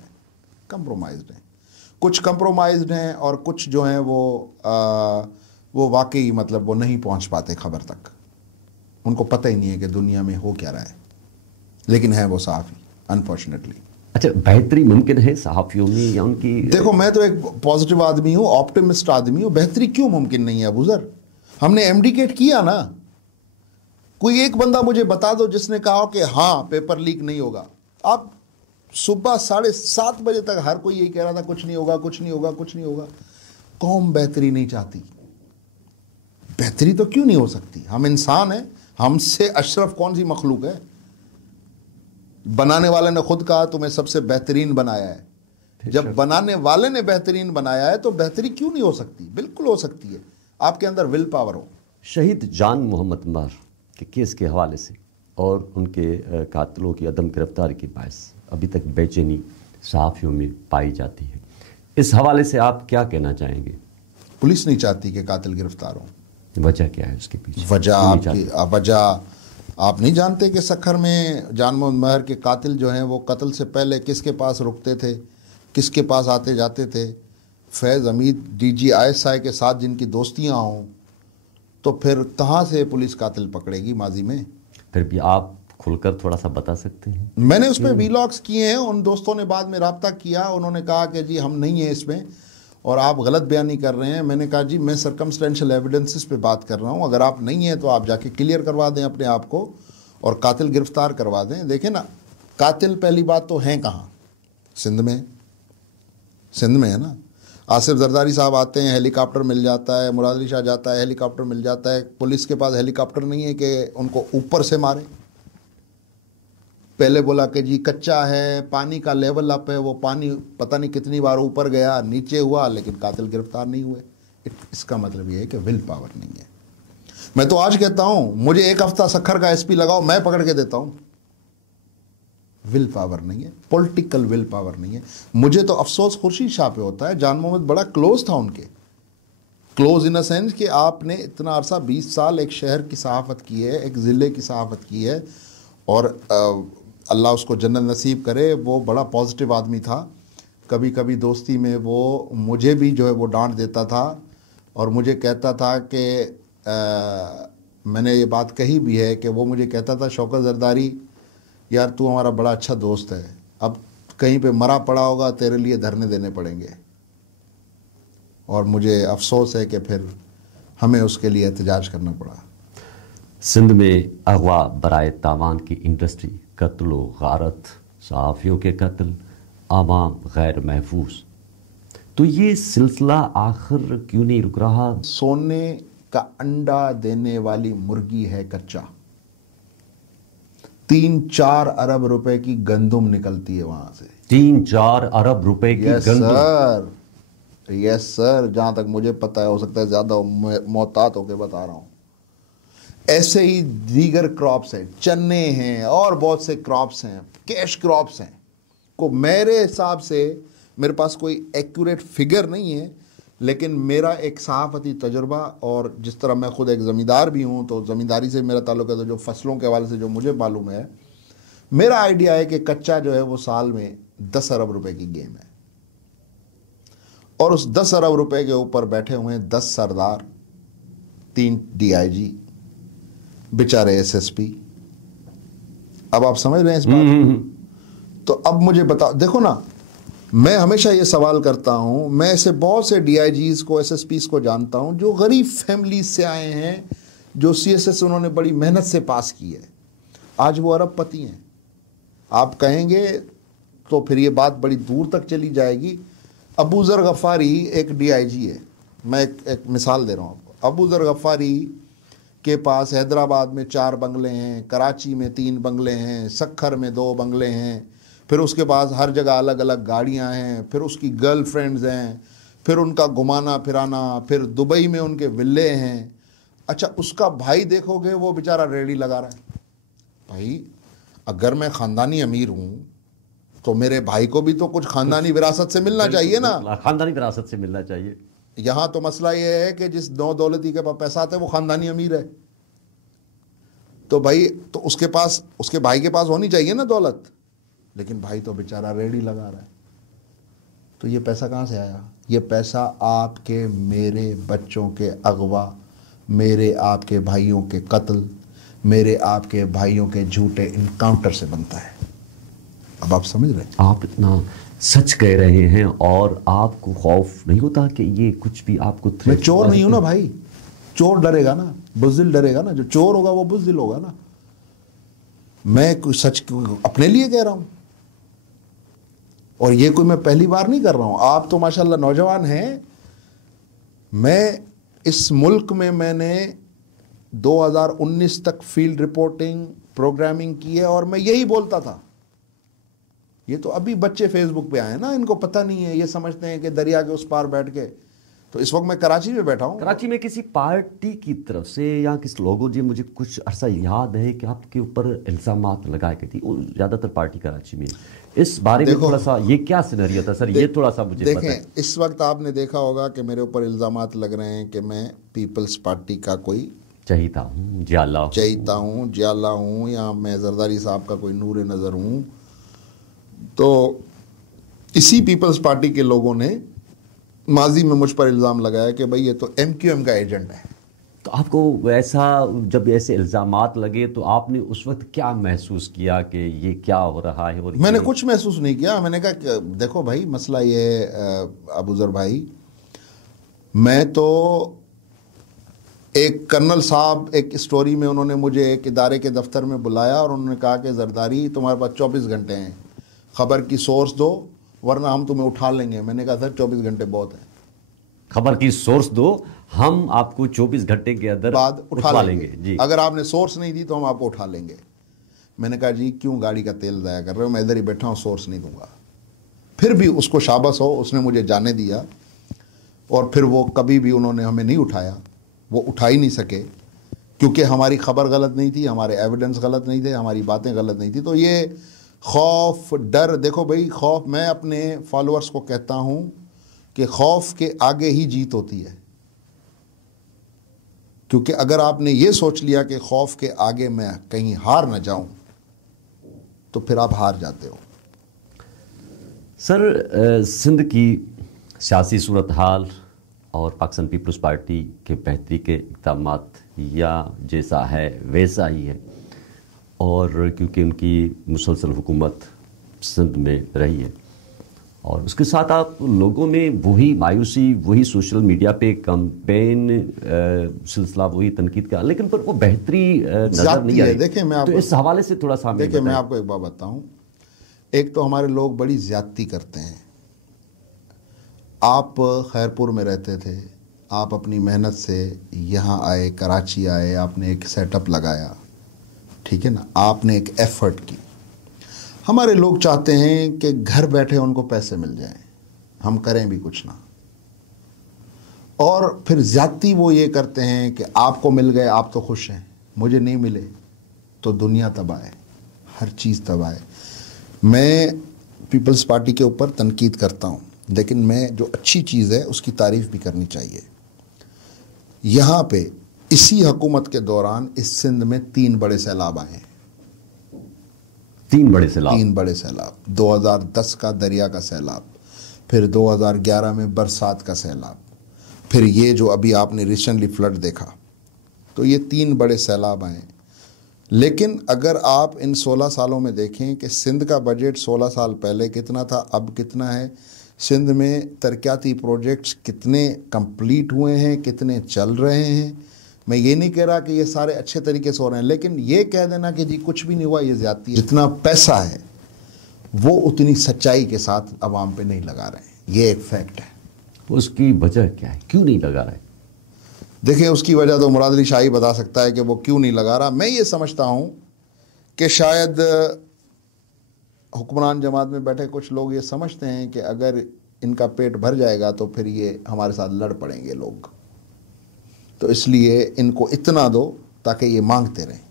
ہیں. کچھ کمپرومائزڈ ہیں اور کچھ جو ہیں وہ واقعی مطلب وہ نہیں پہنچ پاتے خبر تک. ان کو پتہ ہی نہیں ہے کہ دنیا میں ہو کیا رہا ہے, لیکن ہیں وہ صحافی انفارچونیٹلی. اچھا بہتری ممکن ہے صحافیوں میں یا ان کی؟ دیکھو میں تو ایک پازیٹیو آدمی ہوں, آپٹیمسٹ آدمی ہوں. بہتری کیوں ممکن نہیں ہے ابوذر؟ ہم نے ایمڈیکیٹ کیا نا. کوئی ایک بندہ مجھے بتا دو جس نے کہا کہ ہاں پیپر لیک نہیں ہوگا. آپ صبح 7:30 بجے تک ہر کوئی یہی کہہ رہا تھا کچھ نہیں ہوگا, کچھ نہیں ہوگا, کچھ نہیں ہوگا. قوم بہتری نہیں چاہتی. بہتری تو کیوں نہیں ہو سکتی؟ ہم انسان ہیں, ہم سے اشرف کون سی مخلوق ہے؟ بنانے والے نے خود کہا تمہیں سب سے بہترین بنایا ہے. جب بنانے والے نے بہترین بنایا ہے تو بہتری کیوں نہیں ہو سکتی؟ بالکل ہو سکتی ہے, آپ کے اندر ول پاور ہو. شہید جان محمد مہر کے کیس کے حوالے سے اور ان کے قاتلوں کی عدم گرفتاری کے باعث ابھی تک بے چینی صحافیوں میں پائی جاتی ہے. اس حوالے سے آپ کیا کہنا چاہیں گے؟ پولیس نہیں چاہتی کہ قاتل گرفتار ہوں. وجہ کیا ہے اس کے پیچھے؟ وجہ آپ نہیں جانتے کہ سکھر میں جان محمد مہر کے قاتل جو ہیں وہ قتل سے پہلے کس کے پاس رکتے تھے, کس کے پاس آتے جاتے تھے؟ فیض حمید ڈی جی ISI کے ساتھ جن کی دوستیاں ہوں, تو پھر کہاں سے پولیس قاتل پکڑے گی ماضی میں؟ پھر بھی آپ کھل کر تھوڑا سا بتا سکتے ہیں. میں نے اس پہ ویلاگس کیے ہیں. ان دوستوں نے بعد میں رابطہ کیا, انہوں نے کہا کہ جی ہم نہیں ہیں اس میں اور آپ غلط بیانی کر رہے ہیں. میں نے کہا جی میں سرکمسٹینشل ایویڈنسز پہ بات کر رہا ہوں, اگر آپ نہیں ہیں تو آپ جا کے کلیئر کروا دیں اپنے آپ کو, اور قاتل گرفتار کروا دیں. دیکھیں نا, قاتل پہلی بات تو ہیں کہاں؟ سندھ میں ہے نا. آصف زرداری صاحب آتے ہیں, ہیلی کاپٹر مل جاتا ہے, مراد علی شاہ جاتا ہے, ہیلی کاپٹر مل جاتا ہے. پولیس کے پاس ہیلی کاپٹر نہیں ہے کہ ان کو اوپر سے مارے. پہلے بولا کہ جی کچا ہے, پانی کا لیول اپ ہے, وہ پانی پتہ نہیں کتنی بار اوپر گیا, نیچے ہوا, لیکن قاتل گرفتار نہیں ہوئے. اس کا مطلب یہ ہے کہ ول پاور نہیں ہے. میں تو آج کہتا ہوں مجھے 1 ہفتہ سکھر کا ایس پی لگاؤ, میں پکڑ کے دیتا ہوں. ول پاور نہیں ہے, پولیٹیکل ول پاور نہیں ہے. مجھے تو افسوس خورشید شاہ پہ ہوتا ہے. جان محمد بڑا کلوز تھا ان کے, کلوز ان اے سینس کہ آپ نے اتنا عرصہ 20 سال ایک شہر کی صحافت کی ہے, ایک ضلع کی صحافت کی ہے, اور اللہ اس کو جنت نصیب کرے. وہ بڑا پازیٹیو آدمی تھا. کبھی کبھی دوستی میں وہ مجھے بھی جو ہے وہ ڈانٹ دیتا تھا, اور مجھے کہتا تھا کہ میں نے یہ بات کہی بھی ہے کہ وہ مجھے کہتا تھا, شوکت زرداری یار تو ہمارا بڑا اچھا دوست ہے, اب کہیں پہ مرا پڑا ہوگا تیرے لیے دھرنے دینے پڑیں گے. اور مجھے افسوس ہے کہ پھر ہمیں اس کے لیے احتجاج کرنا پڑا. سندھ میں اغوا برائے تاوان کی انڈسٹری, قتل و غارت, صحافیوں کے قتل, عوام غیر محفوظ. تو یہ سلسلہ آخر کیوں نہیں رک رہا؟ سونے کا انڈا دینے والی مرغی ہے کچا. 3-4 ارب روپے کی گندم نکلتی ہے وہاں سے. 3-4 ارب روپے کی گندم؟ یس سر, جہاں تک مجھے پتا ہے, ہو سکتا ہے زیادہ محتاط ہو کے بتا رہا ہوں. ایسے ہی دیگر کراپس ہیں, چنے ہیں اور بہت سے کراپس ہیں, کیش کراپس ہیں. کو میرے حساب سے, میرے پاس کوئی ایکوریٹ فگر نہیں ہے, لیکن میرا ایک صحافتی تجربہ, اور جس طرح میں خود ایک زمیندار بھی ہوں تو زمینداری سے میرا تعلق ہے, تو جو فصلوں کے حوالے سے جو مجھے معلوم ہے, میرا آئیڈیا ہے کہ کچا جو ہے وہ سال میں 10 ارب روپے کی گیم ہے. اور اس 10 ارب روپے کے اوپر بیٹھے ہوئے ہیں 10 سردار, 3 DIG, بیچارے SSP. اب آپ سمجھ رہے ہیں اس بات؟ تو اب مجھے بتا, دیکھو نا, میں ہمیشہ یہ سوال کرتا ہوں, میں ایسے بہت سے DIGs کو, SSPs کو جانتا ہوں جو غریب فیملیز سے آئے ہیں, جو CSS انہوں نے بڑی محنت سے پاس کی ہے. آج وہ ارب پتی ہیں. آپ کہیں گے تو پھر یہ بات بڑی دور تک چلی جائے گی. ابو ذر غفاری ایک DIG ہے, میں ایک مثال دے رہا ہوں آپ کو. ابو ذر غفاری کے پاس حیدرآباد میں 4 بنگلے ہیں, کراچی میں 3 بنگلے ہیں, سکھر میں 2 بنگلے ہیں, پھر اس کے بعد ہر جگہ الگ الگ گاڑیاں ہیں, پھر اس کی گرل فرینڈز ہیں, پھر ان کا گھمانا پھرانا, پھر دبئی میں ان کے ولے ہیں. اچھا, اس کا بھائی دیکھو گے وہ بیچارہ ریڑھی لگا رہا ہے. بھائی اگر میں خاندانی امیر ہوں تو میرے بھائی کو بھی تو کچھ خاندانی وراثت سے ملنا چاہیے نا. خاندانی وراثت سے ملنا چاہیے. یہاں تو مسئلہ یہ ہے کہ جس نو دولتی کے پاس پیسہ آتا ہے وہ خاندانی امیر ہے. تو بھائی تو اس کے پاس, اس کے بھائی کے پاس ہونی چاہیے نا دولت, لیکن بھائی تو بیچارہ ریڑھی لگا رہا ہے. تو یہ پیسہ کہاں سے آیا؟ یہ پیسہ آپ کے میرے بچوں کے اغوا, میرے آپ کے بھائیوں کے قتل, میرے آپ کے بھائیوں کے جھوٹے انکاؤنٹر سے بنتا ہے. اب آپ سمجھ رہے ہیں؟ آپ اتنا سچ کہہ رہے ہیں, اور آپ کو خوف نہیں ہوتا کہ یہ کچھ بھی آپ کو؟ میں چور نہیں ہوں نا بھائی. چور ڈرے گا نا, بزدل ڈرے گا نا. جو چور ہوگا وہ بزدل ہوگا نا. میں کوئی سچ اپنے لیے کہہ رہا ہوں, اور یہ کوئی میں پہلی بار نہیں کر رہا ہوں. آپ تو ماشاءاللہ نوجوان ہیں. میں اس ملک میں نے 2019 تک فیلڈ رپورٹنگ پروگرامنگ کی ہے, اور میں یہی بولتا تھا. یہ تو ابھی بچے فیس بک پہ آئے ہیں نا, ان کو پتہ نہیں ہے, یہ سمجھتے ہیں کہ دریا کے اس پار بیٹھ کے. تو اس وقت میں کراچی میں بیٹھا ہوں. کراچی میں کسی پارٹی کی طرف سے یا کس لوگوں, جی مجھے کچھ عرصہ یاد ہے کہ آپ کے اوپر الزامات لگائے گئے تھے, زیادہ تر پارٹی کراچی میں. اس بارے میں تھوڑا سا یہ کیا سینیریو تھا سر, یہ تھوڑا سا مجھے دیکھیں. اس وقت آپ نے دیکھا ہوگا کہ میرے اوپر الزامات لگ رہے ہیں کہ میں پیپلز پارٹی کا کوئی چہیتا ہوں, جیالہ ہوں, یا میں زرداری صاحب کا کوئی نور نظر ہوں. تو اسی پیپلز پارٹی کے لوگوں نے ماضی میں مجھ پر الزام لگایا کہ بھئی یہ تو MQM کا ایجنٹ ہے. تو آپ کو ایسا, جب ایسے الزامات لگے تو آپ نے اس وقت کیا محسوس کیا کہ یہ کیا ہو رہا ہے؟ اور میں نے کچھ محسوس نہیں کیا. میں نے کہا کہ دیکھو بھائی, مسئلہ یہ ہے ابو ذر بھائی, میں تو ایک کرنل صاحب ایک اسٹوری میں انہوں نے مجھے ایک ادارے کے دفتر میں بلایا اور انہوں نے کہا کہ زرداری تمہارے پاس 24 گھنٹے ہیں، خبر کی سورس دو ورنہ ہم تمہیں اٹھا لیں گے۔ میں نے کہا سر 24 گھنٹے بہت ہیں، خبر کی سورس دو، ہم آپ کو 24 گھنٹے کے اندر بعد اٹھا لیں گے جی، اگر آپ نے سورس نہیں دی تو ہم آپ کو اٹھا لیں گے۔ میں نے کہا جی کیوں گاڑی کا تیل ضائع کر رہے ہو، میں ادھر ہی بیٹھا ہوں، سورس نہیں دوں گا۔ پھر بھی اس کو شاباش ہو، اس نے مجھے جانے دیا، اور پھر وہ کبھی بھی انہوں نے ہمیں نہیں اٹھایا، وہ اٹھا ہی نہیں سکے کیونکہ ہماری خبر غلط نہیں تھی، ہمارے ایویڈنس غلط نہیں تھے، ہماری باتیں غلط نہیں تھی۔ تو یہ خوف، ڈر، دیکھو بھائی خوف، میں اپنے فالوورز کو کہتا ہوں کہ خوف کے آگے ہی جیت ہوتی ہے، کیونکہ اگر آپ نے یہ سوچ لیا کہ خوف کے آگے میں کہیں ہار نہ جاؤں تو پھر آپ ہار جاتے ہو۔ سر، سندھ کی سیاسی صورتحال اور پاکستان پیپلز پارٹی کے بہتری کے اقدامات یا جیسا ہے ویسا ہی ہے، اور کیونکہ ان کی مسلسل حکومت سندھ میں رہی ہے، اور اس کے ساتھ آپ لوگوں میں وہی مایوسی، وہی سوشل میڈیا پہ کمپین سلسلہ، وہی تنقید کا، لیکن پر وہ بہتری نظر نہیں آئی۔ دیکھیں میں آپ تو اس حوالے سے تھوڑا سا دیکھیں میں آپ کو ایک بات بتاؤں، ایک تو ہمارے لوگ بڑی زیادتی کرتے ہیں۔ آپ خیرپور میں رہتے تھے، آپ اپنی محنت سے یہاں آئے، کراچی آئے، آپ نے ایک سیٹ اپ لگایا، ٹھیک ہے نا، آپ نے ایک ایفرٹ کی۔ ہمارے لوگ چاہتے ہیں کہ گھر بیٹھے ان کو پیسے مل جائیں، ہم کریں بھی کچھ نہ، اور پھر زیادتی وہ یہ کرتے ہیں کہ آپ کو مل گئے آپ تو خوش ہیں، مجھے نہیں ملے تو دنیا تباہ ہے، ہر چیز تباہ ہے۔ میں پیپلز پارٹی کے اوپر تنقید کرتا ہوں، لیکن میں جو اچھی چیز ہے اس کی تعریف بھی کرنی چاہیے۔ یہاں پہ اسی حکومت کے دوران اس سندھ میں 3 بڑے سیلاب آئے ہیں۔ 3 بڑے سیلاب؟ 3 بڑے سیلاب، 2010 کا دریا کا سیلاب، پھر 2011 میں برسات کا سیلاب، پھر یہ جو ابھی آپ نے ریسنٹلی فلڈ دیکھا، تو یہ 3 بڑے سیلاب آئے ہیں۔ لیکن اگر آپ ان 16 سالوں میں دیکھیں کہ سندھ کا بجٹ 16 سال پہلے کتنا تھا، اب کتنا ہے، سندھ میں ترقیاتی پروجیکٹس کتنے کمپلیٹ ہوئے ہیں، کتنے چل رہے ہیں۔ میں یہ نہیں کہہ رہا کہ یہ سارے اچھے طریقے سے ہو رہے ہیں، لیکن یہ کہہ دینا کہ جی کچھ بھی نہیں ہوا، یہ زیادتی ہے۔ جتنا پیسہ ہے وہ اتنی سچائی کے ساتھ عوام پہ نہیں لگا رہے ہیں، یہ ایک فیکٹ ہے۔ اس کی وجہ کیا ہے، کیوں نہیں لگا رہے؟ دیکھیں اس کی وجہ تو مراد علی شاہی بتا سکتا ہے کہ وہ کیوں نہیں لگا رہا۔ میں یہ سمجھتا ہوں کہ شاید حکمران جماعت میں بیٹھے کچھ لوگ یہ سمجھتے ہیں کہ اگر ان کا پیٹ بھر جائے گا تو پھر یہ ہمارے ساتھ لڑ پڑیں گے لوگ، تو اس لیے ان کو اتنا دو تاکہ یہ مانگتے رہیں،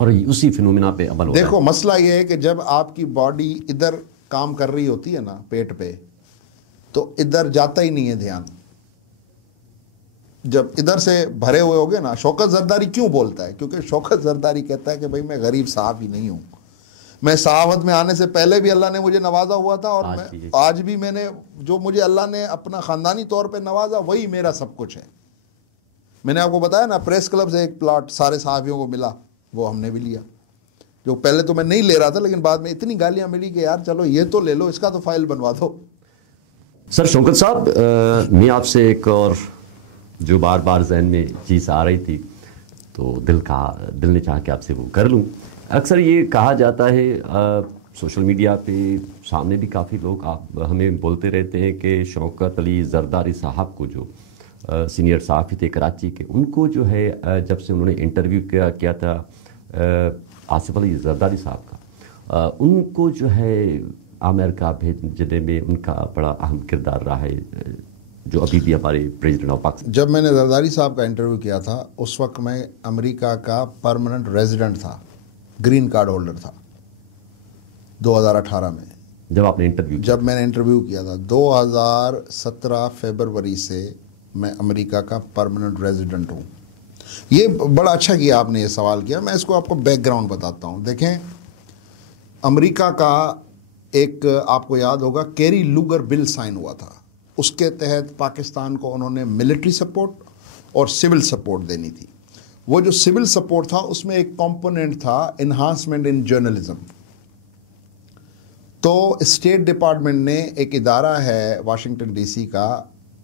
اور اسی فنومینا پہ عمل ہو رہا ہے۔ دیکھو مسئلہ یہ ہے کہ جب آپ کی باڈی ادھر کام کر رہی ہوتی ہے نا پیٹ پہ، تو ادھر جاتا ہی نہیں ہے دھیان۔ جب ادھر سے بھرے ہوئے ہوگے نا، شوکت زرداری کیوں بولتا ہے؟ کیونکہ شوکت زرداری کہتا ہے کہ بھائی میں غریب صحافی نہیں ہوں، میں صحافت میں آنے سے پہلے بھی اللہ نے مجھے نوازا ہوا تھا، اور آج بھی میں نے جو مجھے اللہ نے اپنا خاندانی طور پہ نوازا وہی میرا سب کچھ ہے۔ میں نے آپ کو بتایا نا پریس کلب سے ایک پلاٹ سارے صحافیوں کو ملا، وہ ہم نے بھی لیا، جو پہلے تو میں نہیں لے رہا تھا، لیکن بعد میں اتنی گالیاں ملی کہ یار چلو یہ تو لے لو، اس کا تو فائل بنوا دو۔ سر شوکت صاحب، میں آپ سے ایک اور جو بار بار ذہن میں چیز آ رہی تھی تو دل نے چاہا کہ آپ سے وہ کر لوں۔ اکثر یہ کہا جاتا ہے، سوشل میڈیا پہ سامنے بھی کافی لوگ آپ ہمیں بولتے رہتے ہیں کہ شوکت علی زرداری صاحب کو، جو سینئر صحافی تھے کراچی کے، ان کو جو ہے جب سے انہوں نے انٹرویو کیا تھا آصف علی زرداری صاحب کا، ان کو جو ہے امریکہ بھیجنے میں ان کا بڑا اہم کردار رہا ہے، جو ابھی بھی ہمارے پریزیڈنٹ آف پاکستان۔ جب میں نے زرداری صاحب کا انٹرویو کیا تھا اس وقت میں امریکہ کا پرماننٹ ریزیڈنٹ تھا، گرین کارڈ ہولڈر تھا، 2018 میں جب میں نے انٹرویو کیا تھا۔ 2017 فروری سے میں امریکہ کا پرماننٹ ریزیڈنٹ ہوں۔ یہ بڑا اچھا کیا آپ نے یہ سوال کیا، میں اس کو آپ کو بیک گراؤنڈ بتاتا ہوں۔ دیکھیں امریکہ کا ایک، آپ کو یاد ہوگا، کیری لوگر بل سائن ہوا تھا، اس کے تحت پاکستان کو انہوں نے ملٹری سپورٹ اور سول سپورٹ دینی تھی۔ وہ جو سول سپورٹ تھا اس میں ایک کمپوننٹ تھا انہانسمنٹ ان جرنلزم۔ تو اسٹیٹ ڈپارٹمنٹ نے ایک ادارہ ہے واشنگٹن ڈی سی کا،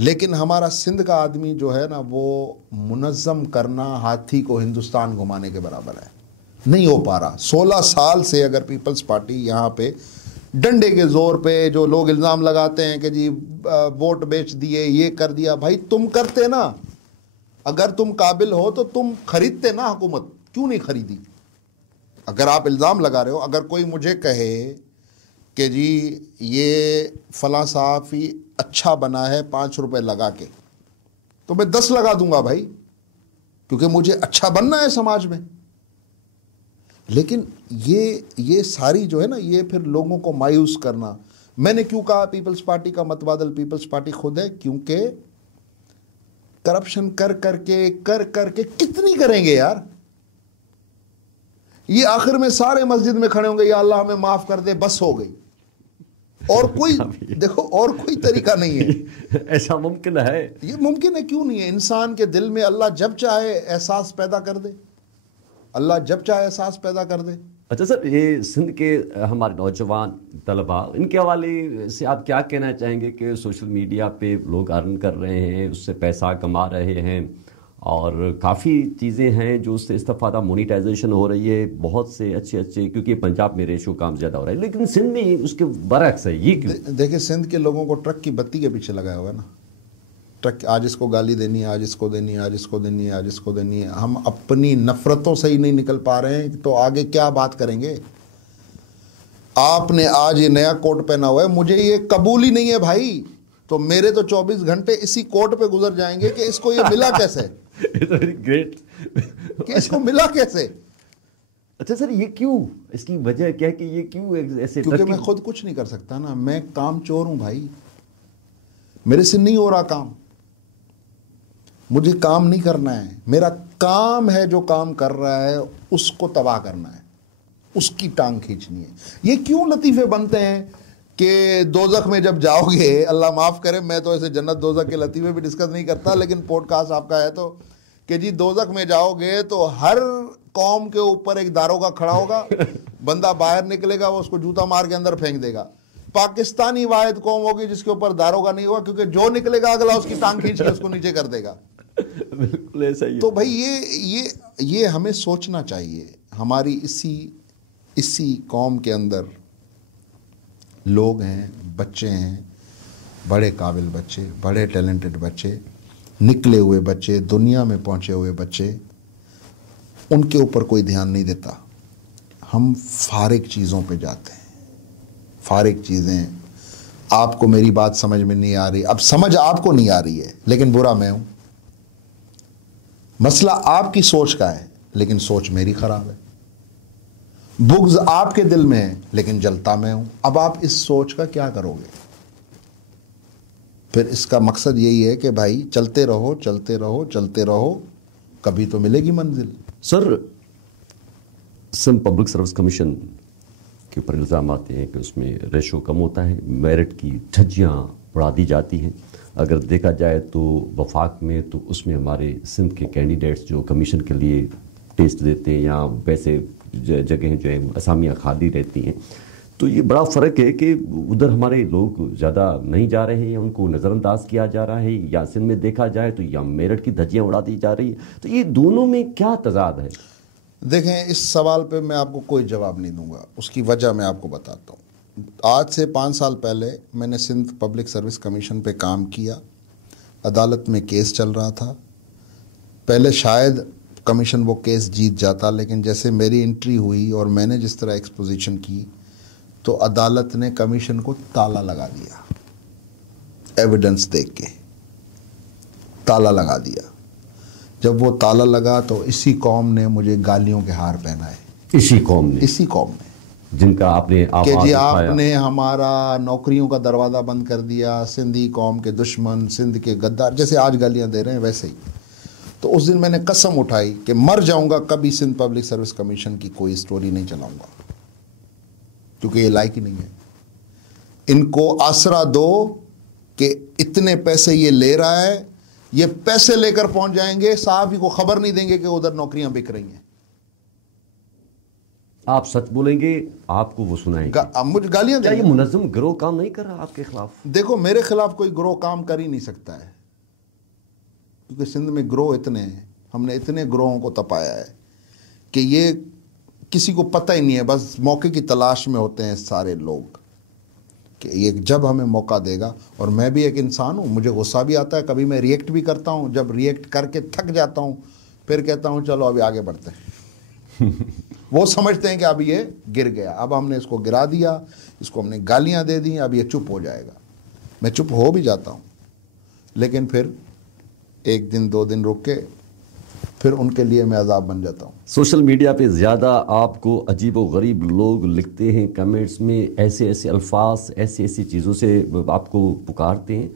لیکن ہمارا سندھ کا آدمی جو ہے نا وہ منظم کرنا ہاتھی کو ہندوستان گھمانے کے برابر ہے، نہیں ہو پا رہا۔ 16 سال سے اگر پیپلز پارٹی یہاں پہ ڈنڈے کے زور پہ جو لوگ الزام لگاتے ہیں کہ جی ووٹ بیچ دیے، یہ کر دیا، بھائی تم کرتے نا، اگر تم قابل ہو تو تم خریدتے نا حکومت، کیوں نہیں خریدی؟ اگر آپ الزام لگا رہے ہو، اگر کوئی مجھے کہے کہ جی یہ فلاں صحافی اچھا بنا ہے 5 روپے لگا کے، تو میں 10 لگا دوں گا بھائی، کیونکہ مجھے اچھا بننا ہے سماج میں۔ لیکن یہ ساری جو ہے نا، یہ پھر لوگوں کو مایوس کرنا۔ میں نے کیوں کہا پیپلز پارٹی کا متبادل پیپلز پارٹی خود ہے؟ کیونکہ کرپشن کر کر کے کتنی کریں گے یار؟ یہ آخر میں سارے مسجد میں کھڑے ہوں گے، یا اللہ ہمیں معاف کر دے، بس ہو گئی، اور کوئی دیکھو اور کوئی طریقہ نہیں ہے۔ ایسا ممکن ہے؟ یہ ممکن ہے، کیوں نہیں ہے؟ انسان کے دل میں اللہ جب چاہے احساس پیدا کر دے، اللہ جب چاہے احساس پیدا کر دے۔ اچھا سر، یہ سندھ کے ہمارے نوجوان طلباء، ان کے حوالے سے آپ کیا کہنا چاہیں گے کہ سوشل میڈیا پہ لوگ ارن کر رہے ہیں، اس سے پیسہ کما رہے ہیں، اور کافی چیزیں ہیں جو اس سے استفادہ، مونیٹائزیشن ہو رہی ہے، بہت سے اچھے کیونکہ پنجاب میں ریشو کام زیادہ ہو رہا ہے، لیکن سندھ میں اس کے برعکس ہے، یہ کیوں؟ دیکھیں سندھ کے لوگوں کو ٹرک کی بتی کے پیچھے لگایا ہوا ہے نا، ٹرک آج اس کو گالی دینی ہے، آج اس کو دینی ہے، آج اس کو دینی ہے، آج اس کو دینی ہے۔ ہم اپنی نفرتوں سے ہی نہیں نکل پا رہے ہیں تو آگے کیا بات کریں گے؟ آپ نے آج یہ نیا کوٹ پہنا ہوا ہے، مجھے یہ قبول ہی نہیں ہے بھائی، تو میرے تو 24 گھنٹے اسی کوٹ پہ گزر جائیں گے کہ اس کو یہ ملا کیسے، گریٹ، کہ اس کو ملا کیسے؟ اچھا سر، یہ کیوں؟ اس کی وجہ کیا ہے کہ یہ کیوں ایسے؟ کیونکہ میں خود کچھ نہیں کر سکتا نا، میں کام چور ہوں بھائی، میرے سے نہیں ہو رہا کام، مجھے کام نہیں کرنا ہے، میرا کام ہے جو کام کر رہا ہے اس کو تباہ کرنا ہے، اس کی ٹانگ کھینچنی ہے۔ یہ کیوں لطیفے بنتے ہیں کہ دوزخ میں جب جاؤ گے، اللہ معاف کرے میں تو ایسے جنت دوزخ کے لطیفے بھی ڈسکس نہیں کرتا، لیکن پوڈ کاسٹ آپ کا ہے تو، کہ جی دوزخ میں جاؤ گے تو ہر قوم کے اوپر ایک داروغہ کھڑا ہوگا، بندہ باہر نکلے گا، وہ اس کو جوتا مار کے اندر پھینک دے گا۔ پاکستانی واحد قوم ہوگی جس کے اوپر داروغہ نہیں ہوگا، کیونکہ جو نکلے گا اگلا اس کی ٹانگ کھینچ کے اس کو نیچے کر دے گا۔ بالکل ایسا ہی ہے۔ تو بھائی یہ ہمیں سوچنا چاہیے، ہماری اسی قوم کے اندر لوگ ہیں، بچے ہیں، بڑے قابل بچے، بڑے ٹیلنٹڈ بچے، نکلے ہوئے بچے، دنیا میں پہنچے ہوئے بچے، ان کے اوپر کوئی دھیان نہیں دیتا۔ ہم فارغ چیزوں پہ جاتے ہیں، فارغ چیزیں۔ آپ کو میری بات سمجھ میں نہیں آ رہی، اب سمجھ آپ کو نہیں آ رہی ہے، لیکن برا میں ہوں۔ مسئلہ آپ کی سوچ کا ہے، لیکن سوچ میری خراب ہے۔ بغض آپ کے دل میں ہے، لیکن جلتا میں ہوں۔ اب آپ اس سوچ کا کیا کرو گے؟ پھر اس کا مقصد یہی ہے کہ بھائی چلتے رہو، چلتے رہو، چلتے رہو، کبھی تو ملے گی منزل۔ سر، سندھ پبلک سروس کمیشن کے اوپر الزام آتے ہیں کہ اس میں ریشو کم ہوتا ہے، میرٹ کی دھجیاں اڑا دی جاتی ہیں۔ اگر دیکھا جائے تو وفاق میں تو اس میں ہمارے سندھ کے کینڈیڈیٹس جو کمیشن کے لیے ٹیسٹ دیتے ہیں، یا ویسے جگہیں جو ہے اسامیاں خالی رہتی ہیں، تو یہ بڑا فرق ہے کہ ادھر ہمارے لوگ زیادہ نہیں جا رہے ہیں، ان کو نظر انداز کیا جا رہا ہے، یا سندھ میں دیکھا جائے تو یا میرٹھ کی دھجیاں اڑا دی جا رہی ہیں۔ تو یہ دونوں میں کیا تضاد ہے؟ دیکھیں، اس سوال پہ میں آپ کو کوئی جواب نہیں دوں گا، اس کی وجہ میں آپ کو بتاتا ہوں۔ آج سے 5 سال پہلے میں نے سندھ پبلک سروس کمیشن پہ کام کیا، عدالت میں کیس چل رہا تھا۔ پہلے شاید کمیشن وہ کیس جیت جاتا، لیکن جیسے میری انٹری ہوئی اور میں نے جس طرح ایکسپوزیشن کی تو عدالت نے کمیشن کو تالا لگا دیا، ایویڈنس دیکھ کے تالا لگا دیا۔ جب وہ تالا لگا تو اسی قوم نے مجھے گالیوں کے ہار پہنائے، اسی قوم نے جن کا آپ نے کہ جی آپ نے ہمارا نوکریوں کا دروازہ بند کر دیا، سندھی قوم کے دشمن، سندھ کے غدار، جیسے آج گالیاں دے رہے ہیں ویسے ہی۔ تو اس دن میں نے قسم اٹھائی کہ مر جاؤں گا کبھی سندھ پبلک سروس کمیشن کی کوئی سٹوری نہیں چلاؤں گا، کیونکہ یہ لائق ہی نہیں ہے۔ ان کو آسرا دو کہ اتنے پیسے یہ لے رہا ہے، یہ پیسے لے کر پہنچ جائیں گے، صحافی کو خبر نہیں دیں گے کہ ادھر نوکریاں بک رہی ہیں۔ آپ سچ بولیں گے آپ کو وہ سنائیں گے. اب مجھے گالیاں کیا دیں یہ گے؟ منظم گروہ کام نہیں کر رہا آپ کے خلاف؟ دیکھو میرے خلاف کوئی گروہ کام کر ہی نہیں سکتا ہے، کیونکہ سندھ میں گروہ اتنے ہیں، ہم نے اتنے گروہوں کو تپایا ہے کہ یہ کسی کو پتہ ہی نہیں ہے، بس موقع کی تلاش میں ہوتے ہیں سارے لوگ کہ یہ جب ہمیں موقع دے گا. اور میں بھی ایک انسان ہوں، مجھے غصہ بھی آتا ہے، کبھی میں ریئیکٹ بھی کرتا ہوں، جب ریئیکٹ کر کے تھک جاتا ہوں پھر کہتا ہوں چلو ابھی آگے بڑھتے ہیں. وہ سمجھتے ہیں کہ اب یہ گر گیا، اب ہم نے اس کو گرا دیا، اس کو ہم نے گالیاں دے دی، اب یہ چپ ہو جائے گا. میں چپ ہو بھی جاتا ہوں، لیکن پھر ایک دن 2 دن رک کے پھر ان کے لیے میں عذاب بن جاتا ہوں. سوشل میڈیا پہ زیادہ آپ کو عجیب و غریب لوگ لکھتے ہیں کمنٹس میں، ایسے ایسے الفاظ ایسی ایسی چیزوں سے آپ کو پکارتے ہیں،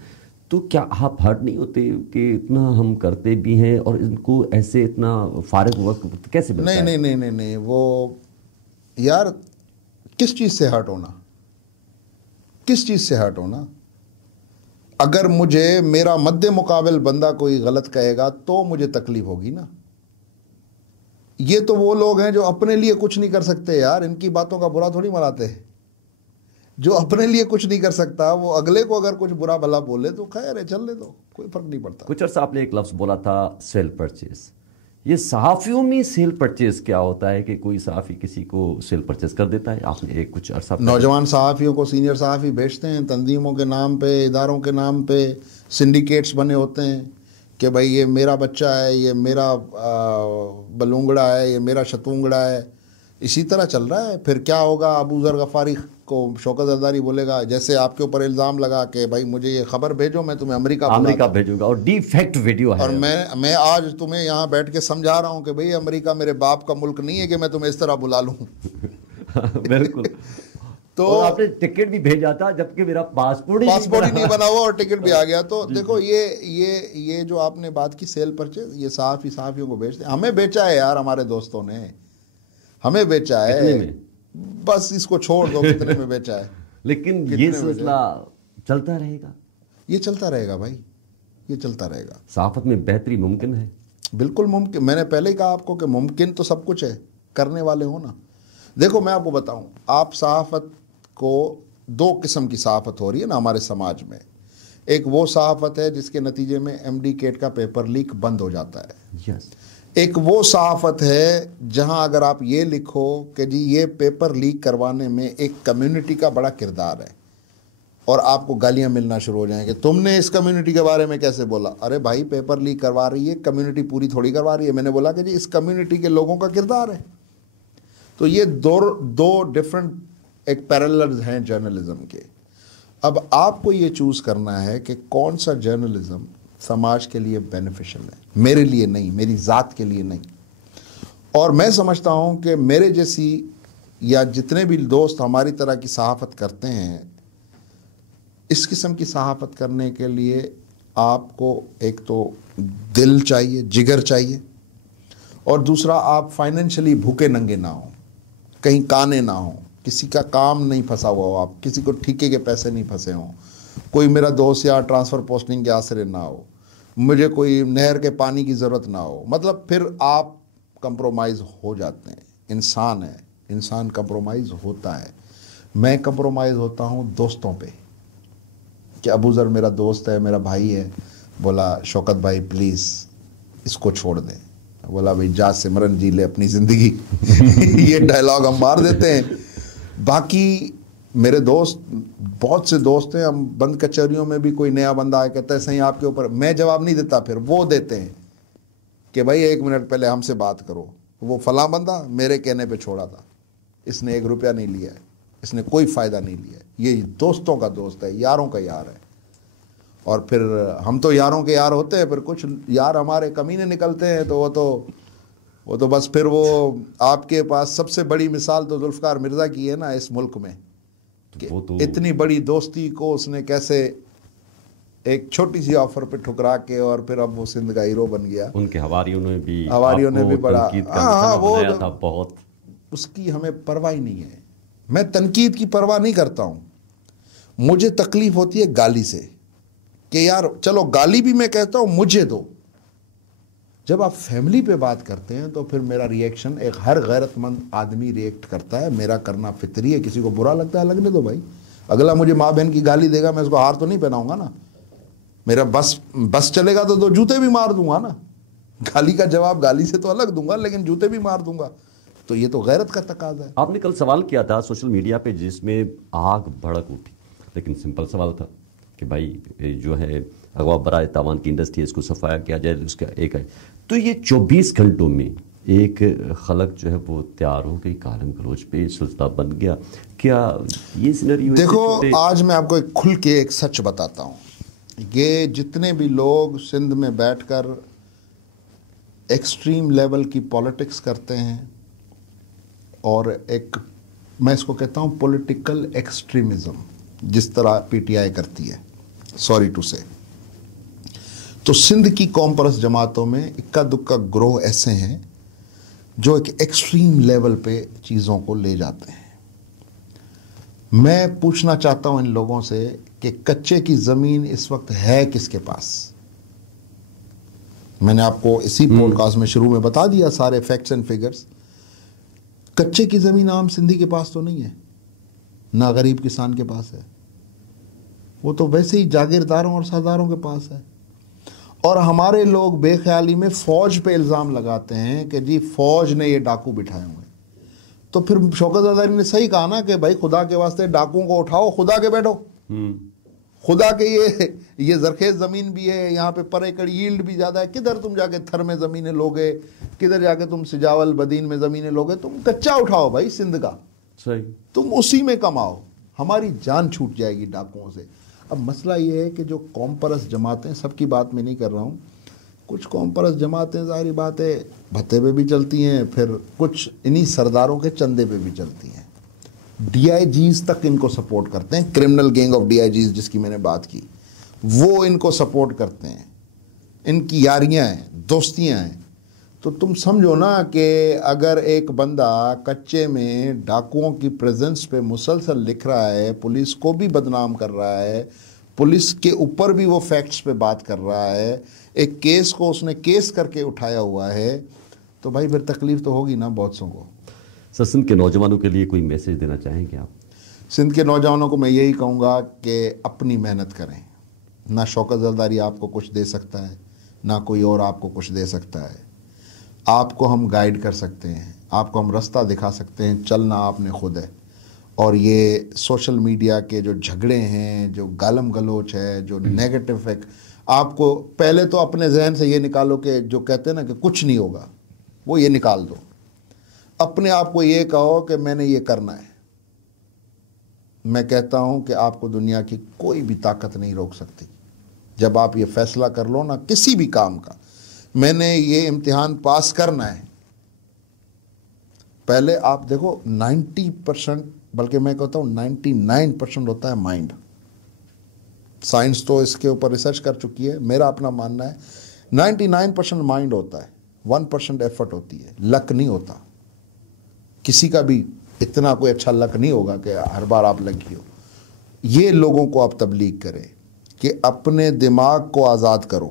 تو کیا آپ ہرٹ نہیں ہوتے کہ اتنا ہم کرتے بھی ہیں اور ان کو ایسے اتنا فارغ وقت کیسے ملتا ہے؟ نہیں وہ یار کس چیز سے ہرٹ ہونا، کس چیز سے ہرٹ ہونا؟ اگر مجھے میرا مد مقابل بندہ کوئی غلط کہے گا تو مجھے تکلیف ہوگی نا. یہ تو وہ لوگ ہیں جو اپنے لیے کچھ نہیں کر سکتے یار، ان کی باتوں کا برا تھوڑی مناتے ہیں. جو اپنے لیے کچھ نہیں کر سکتا وہ اگلے کو اگر کچھ برا بھلا بولے تو خیر ہے، چل لے دو، کوئی فرق نہیں پڑتا. کچھ عرصہ آپ نے ایک لفظ بولا تھا سیل پرچیز. یہ صحافیوں میں سیل پرچیز کیا ہوتا ہے کہ کوئی صحافی کسی کو سیل پرچیز کر دیتا ہے؟ آپ نے ایک کچھ عرصہ نوجوان صحافیوں کو سینئر صحافی بیچتے ہیں، تنظیموں کے نام پہ، اداروں کے نام پہ سنڈیکیٹس بنے ہوتے ہیں کہ بھائی یہ میرا بچہ ہے، یہ میرا بلونگڑا ہے، یہ میرا شتونگڑا ہے. اسی طرح چل رہا ہے. پھر کیا ہوگا؟ ابو ذر غفاری کو شوکت زرداری بولے گا، جیسے آپ کے اوپر الزام لگا کہ بھائی مجھے یہ خبر بھیجو، میں تمہیں امریکہ بھیجوں گا، اور ڈی فیکٹ ویڈیو ہے. اور میں آج تمہیں یہاں بیٹھ کے سمجھا رہا ہوں کہ بھئی امریکہ میرے باپ کا ملک نہیں ہے کہ میں تمہیں اس طرح بلا لوں. بالکل. تو آپ نے ٹکٹ بھی بھیجا تھا جبکہ میرا پاسپورٹ ہی نہیں بنا ہوا اور ٹکٹ بھی آ گیا. تو دیکھو یہ جو آپ نے بات کی سیل پرچیز، یہ صحافیوں کو بیچتے ہیں. ہمیں بیچا ہے یار، ہمارے دوستوں نے ہمیں بیچا ہے. بس اس کو چھوڑ دو کتنے میں بیچا ہے. لیکن یہ سلسلہ چلتا رہے گا. یہ چلتا رہے گا بھائی، یہ چلتا رہے گا. صحافت میں بہتری ممکن ہے؟ بالکل ممکن. میں نے پہلے ہی کہا آپ کو کہ ممکن تو سب کچھ ہے، کرنے والے ہو نا. دیکھو میں آپ کو بتاؤں، آپ صحافت کو 2 قسم کی صحافت ہو رہی ہے نا ہمارے سماج میں. ایک وہ صحافت ہے جس کے نتیجے میں MD کیٹ کا پیپر لیک بند ہو جاتا ہے. ایک وہ صحافت ہے جہاں اگر آپ یہ لکھو کہ جی یہ پیپر لیک کروانے میں ایک کمیونٹی کا بڑا کردار ہے، اور آپ کو گالیاں ملنا شروع ہو جائیں کہ تم نے اس کمیونٹی کے بارے میں کیسے بولا. ارے بھائی پیپر لیک کروا رہی ہے کمیونٹی، پوری تھوڑی کروا رہی ہے. میں نے بولا کہ جی اس کمیونٹی کے لوگوں کا کردار ہے. تو یہ دو ڈفرنٹ ایک پیرللز ہیں جرنلزم کے. اب آپ کو یہ چوز کرنا ہے کہ کون سا جرنلزم سماج کے لیے بینیفیشل ہے. میرے لیے نہیں، میری ذات کے لیے نہیں. اور میں سمجھتا ہوں کہ میرے جیسی یا جتنے بھی دوست ہماری طرح کی صحافت کرتے ہیں، اس قسم کی صحافت کرنے کے لیے آپ کو ایک تو دل چاہیے، جگر چاہیے، اور دوسرا آپ فائنینشلی بھوکے ننگے نہ ہوں، کہیں کانے نہ ہوں، کسی کا کام نہیں پھنسا ہوا ہو، آپ کسی کو ٹھیکے کے پیسے نہیں پھنسے ہوں، کوئی میرا دوست یا ٹرانسفر پوسٹنگ کے آسرے نہ ہو، مجھے کوئی نہر کے پانی کی ضرورت نہ ہو. مطلب پھر آپ کمپرومائز ہو جاتے ہیں. انسان ہے، انسان کمپرومائز ہوتا ہے. میں کمپرومائز ہوتا ہوں دوستوں پہ کہ ابو ذر میرا دوست ہے، میرا بھائی ہے، بولا شوکت بھائی پلیز اس کو چھوڑ دیں. بولا بھائی جا سمرن جی لے اپنی زندگی. یہ ڈائلاگ ہم مار دیتے ہیں. باقی میرے دوست، بہت سے دوست ہیں، ہم بند کچہریوں میں بھی کوئی نیا بندہ آیا کہتا ہے صحیح آپ کے اوپر، میں جواب نہیں دیتا، پھر وہ دیتے ہیں کہ بھائی 1 منٹ پہلے ہم سے بات کرو، وہ فلاں بندہ میرے کہنے پہ چھوڑا تھا، اس نے 1 روپیہ نہیں لیا ہے، اس نے کوئی فائدہ نہیں لیا ہے. یہ دوستوں کا دوست ہے، یاروں کا یار ہے. اور پھر ہم تو یاروں کے یار ہوتے ہیں، پھر کچھ یار ہمارے کمینے نکلتے ہیں تو وہ تو بس پھر وہ آپ کے پاس سب سے بڑی مثال تو ذوالفقار مرزا کی ہے نا اس ملک میں، کہ اتنی بڑی دوستی کو اس نے کیسے ایک چھوٹی سی آفر پہ ٹھکرا کے، اور پھر اب وہ سندھ کا ہیرو بن گیا. ان کے حواریوں نے بھی بڑا وہ تھا بہت. اس کی ہمیں پرواہ ہی نہیں ہے. میں تنقید کی پرواہ نہیں کرتا ہوں. مجھے تکلیف ہوتی ہے گالی سے کہ یار چلو گالی بھی میں کہتا ہوں مجھے دو، جب آپ فیملی پہ بات کرتے ہیں تو پھر میرا ریئیکشن ایک ہر غیرت مند آدمی ریئیکٹ کرتا ہے، میرا کرنا فطری ہے. کسی کو برا لگتا ہے لگنے دو بھائی. اگلا مجھے ماں بہن کی گالی دے گا، میں اس کو ہار تو نہیں پہناؤں گا نا. میرا بس چلے گا تو دو جوتے بھی مار دوں گا نا. گالی کا جواب گالی سے تو الگ دوں گا، لیکن جوتے بھی مار دوں گا. تو یہ تو غیرت کا تقاضا ہے. آپ نے کل سوال کیا تھا سوشل میڈیا پہ جس میں آگ بھڑک اٹھی، لیکن سمپل سوال تھا کہ بھائی جو ہے اغوا برائے تاوان کی انڈسٹری ہے، اس کو صفایا کیا جائے. اس کا ایک ہے تو یہ 24 گھنٹوں میں ایک خلق جو ہے وہ تیار ہو گئی، کالم گلوچ پہ سلسلہ بن گیا. کیا یہ سینریو؟ دیکھو آج میں آپ کو ایک کھل کے ایک سچ بتاتا ہوں. یہ جتنے بھی لوگ سندھ میں بیٹھ کر ایکسٹریم لیول کی پالیٹکس کرتے ہیں اور ایک میں اس کو کہتا ہوں پولیٹیکل ایکسٹریمزم، جس طرح پی ٹی آئی کرتی ہے، سوری ٹو سے، تو سندھ کی قوم پرست جماعتوں میں اکا دکا گروہ ایسے ہیں جو ایک ایکسٹریم لیول پہ چیزوں کو لے جاتے ہیں. میں پوچھنا چاہتا ہوں ان لوگوں سے کہ کچے کی زمین اس وقت ہے کس کے پاس؟ میں نے آپ کو اسی پوڈ کاسٹ میں شروع میں بتا دیا سارے فیکٹس اینڈ فگرز. کچے کی زمین عام سندھی کے پاس تو نہیں ہے، نہ غریب کسان کے پاس ہے. وہ تو ویسے ہی جاگیرداروں اور سرداروں کے پاس ہے. اور ہمارے لوگ بے خیالی میں فوج پہ الزام لگاتے ہیں کہ جی فوج نے یہ ڈاکو بٹھائے ہوئے. تو پھر شوکت زرداری نے صحیح کہا نا کہ بھائی خدا کے واسطے ڈاکوؤں کو اٹھاؤ، خدا کے بیٹھو. خدا کے یہ زرخیز زمین بھی ہے، یہاں پہ پر ایکڑ ییلڈ بھی زیادہ ہے. کدھر تم جا کے تھر میں زمینیں لوگے، کدھر جا کے تم سجاول بدین میں زمینیں لوگے؟ تم کچا اٹھاؤ بھائی سندھ کا، صحیح، تم اسی میں کماؤ. ہماری جان چھوٹ جائے گی ڈاکوؤں سے. اب مسئلہ یہ ہے کہ جو قوم پرست جماعتیں، سب کی بات میں نہیں کر رہا ہوں، کچھ قوم پرست جماعتیں ظاہری بات ہے بھتے پہ بھی چلتی ہیں، پھر کچھ انہی سرداروں کے چندے پہ بھی چلتی ہیں. ڈی آئی جیز تک ان کو سپورٹ کرتے ہیں. Criminal gang of D I Gs جس کی میں نے بات کی، وہ ان کو سپورٹ کرتے ہیں. ان کی یاریاں ہیں، دوستیاں ہیں. تو تم سمجھو نا کہ اگر ایک بندہ کچے میں ڈاکوؤں کی پریزنس پہ مسلسل لکھ رہا ہے، پولیس کو بھی بدنام کر رہا ہے، پولیس کے اوپر بھی وہ فیکٹس پہ بات کر رہا ہے، ایک کیس کو اس نے کیس کر کے اٹھایا ہوا ہے، تو بھائی پھر تکلیف تو ہوگی نا بہت سوں کو. سر سندھ کے نوجوانوں کے لیے کوئی میسج دینا چاہیں گے آپ؟ سندھ کے نوجوانوں کو میں یہی کہوں گا کہ اپنی محنت کریں. نہ شوکت زرداری آپ کو کچھ دے سکتا ہے، نہ کوئی اور آپ کو کچھ دے سکتا ہے. آپ کو ہم گائیڈ کر سکتے ہیں، آپ کو ہم رستہ دکھا سکتے ہیں، چلنا آپ نے خود ہے. اور یہ سوشل میڈیا کے جو جھگڑے ہیں، جو گالم گلوچ ہے، جو نیگیٹو ہے، آپ کو پہلے تو اپنے ذہن سے یہ نکالو کہ جو کہتے ہیں نا کہ کچھ نہیں ہوگا، وہ یہ نکال دو. اپنے آپ کو یہ کہو کہ میں نے یہ کرنا ہے. میں کہتا ہوں کہ آپ کو دنیا کی کوئی بھی طاقت نہیں روک سکتی. جب آپ یہ فیصلہ کر لو نا کسی بھی کام کا، میں نے یہ امتحان پاس کرنا ہے، پہلے آپ دیکھو 90%، بلکہ میں کہتا ہوں 99% ہوتا ہے مائنڈ. سائنس تو اس کے اوپر ریسرچ کر چکی ہے. میرا اپنا ماننا ہے 99% مائنڈ ہوتا ہے، 1% ایفرٹ ہوتی ہے. لک نہیں ہوتا کسی کا بھی. اتنا کوئی اچھا لک نہیں ہوگا کہ ہر بار آپ لکی ہو. یہ لوگوں کو آپ تبلیغ کریں کہ اپنے دماغ کو آزاد کرو.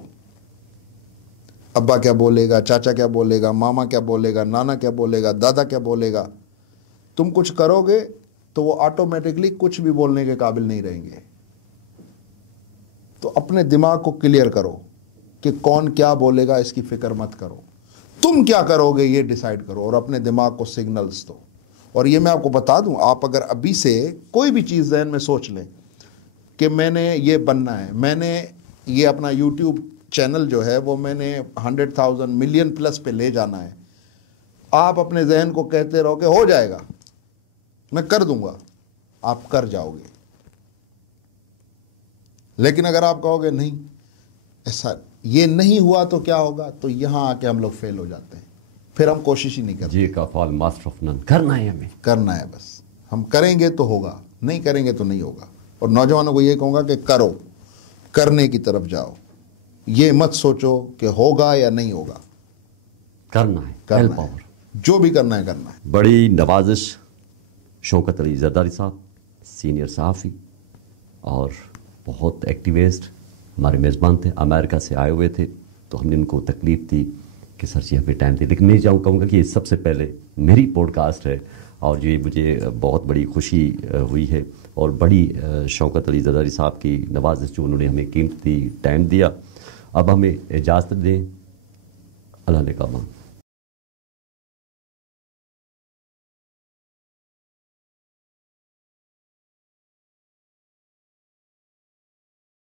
ابا کیا بولے گا، چاچا کیا بولے گا، ماما کیا بولے گا، نانا کیا بولے گا، دادا کیا بولے گا، تم کچھ کرو گے تو وہ آٹومیٹکلی کچھ بھی بولنے کے قابل نہیں رہیں گے. تو اپنے دماغ کو کلیئر کرو کہ کون کیا بولے گا اس کی فکر مت کرو. تم کیا کرو گے یہ ڈیسائیڈ کرو، اور اپنے دماغ کو سگنلز دو. اور یہ میں آپ کو بتا دوں، آپ اگر ابھی سے کوئی بھی چیز ذہن میں سوچ لیں کہ میں نے یہ بننا ہے، میں نے یہ اپنا یوٹیوب چینل جو ہے وہ میں نے 100,000 ملین پلس پہ لے جانا ہے، آپ اپنے ذہن کو کہتے رہو کہ ہو جائے گا، میں کر دوں گا، آپ کر جاؤ گے. لیکن اگر آپ کہو گے نہیں ایسا یہ نہیں ہوا تو کیا ہوگا، تو یہاں آ کے ہم لوگ فیل ہو جاتے ہیں. پھر ہم کوشش ہی نہیں کرتے. جی کا فال ماسٹر آف نن، کرنا ہے ہمیں، کرنا ہے بس. ہم کریں گے تو ہوگا، نہیں کریں گے تو نہیں ہوگا. اور نوجوانوں کو یہ کہوں گا کہ کرو، کرنے کی طرف جاؤ. یہ مت سوچو کہ ہوگا یا نہیں ہوگا، کرنا ہے. کرنا ہے، جو بھی کرنا ہے کرنا ہے. بڑی نوازش شوکت علی زرداری صاحب، سینئر صحافی اور بہت ایکٹیوسٹ، ہمارے میزبان تھے، امریکہ سے آئے ہوئے تھے. تو ہم نے ان کو تکلیف دی کہ سر جی ہمیں ٹائم دے. لیکن میں کہوں گا کہ یہ سب سے پہلے میری پوڈ کاسٹ ہے اور جو مجھے بہت بڑی خوشی ہوئی ہے اور بڑی شوکت علی زرداری صاحب کی نوازش جو انہوں نے ہمیں قیمتی ٹائم دیا. اب ہمیں اجازت دیں. اللہ نے کہا.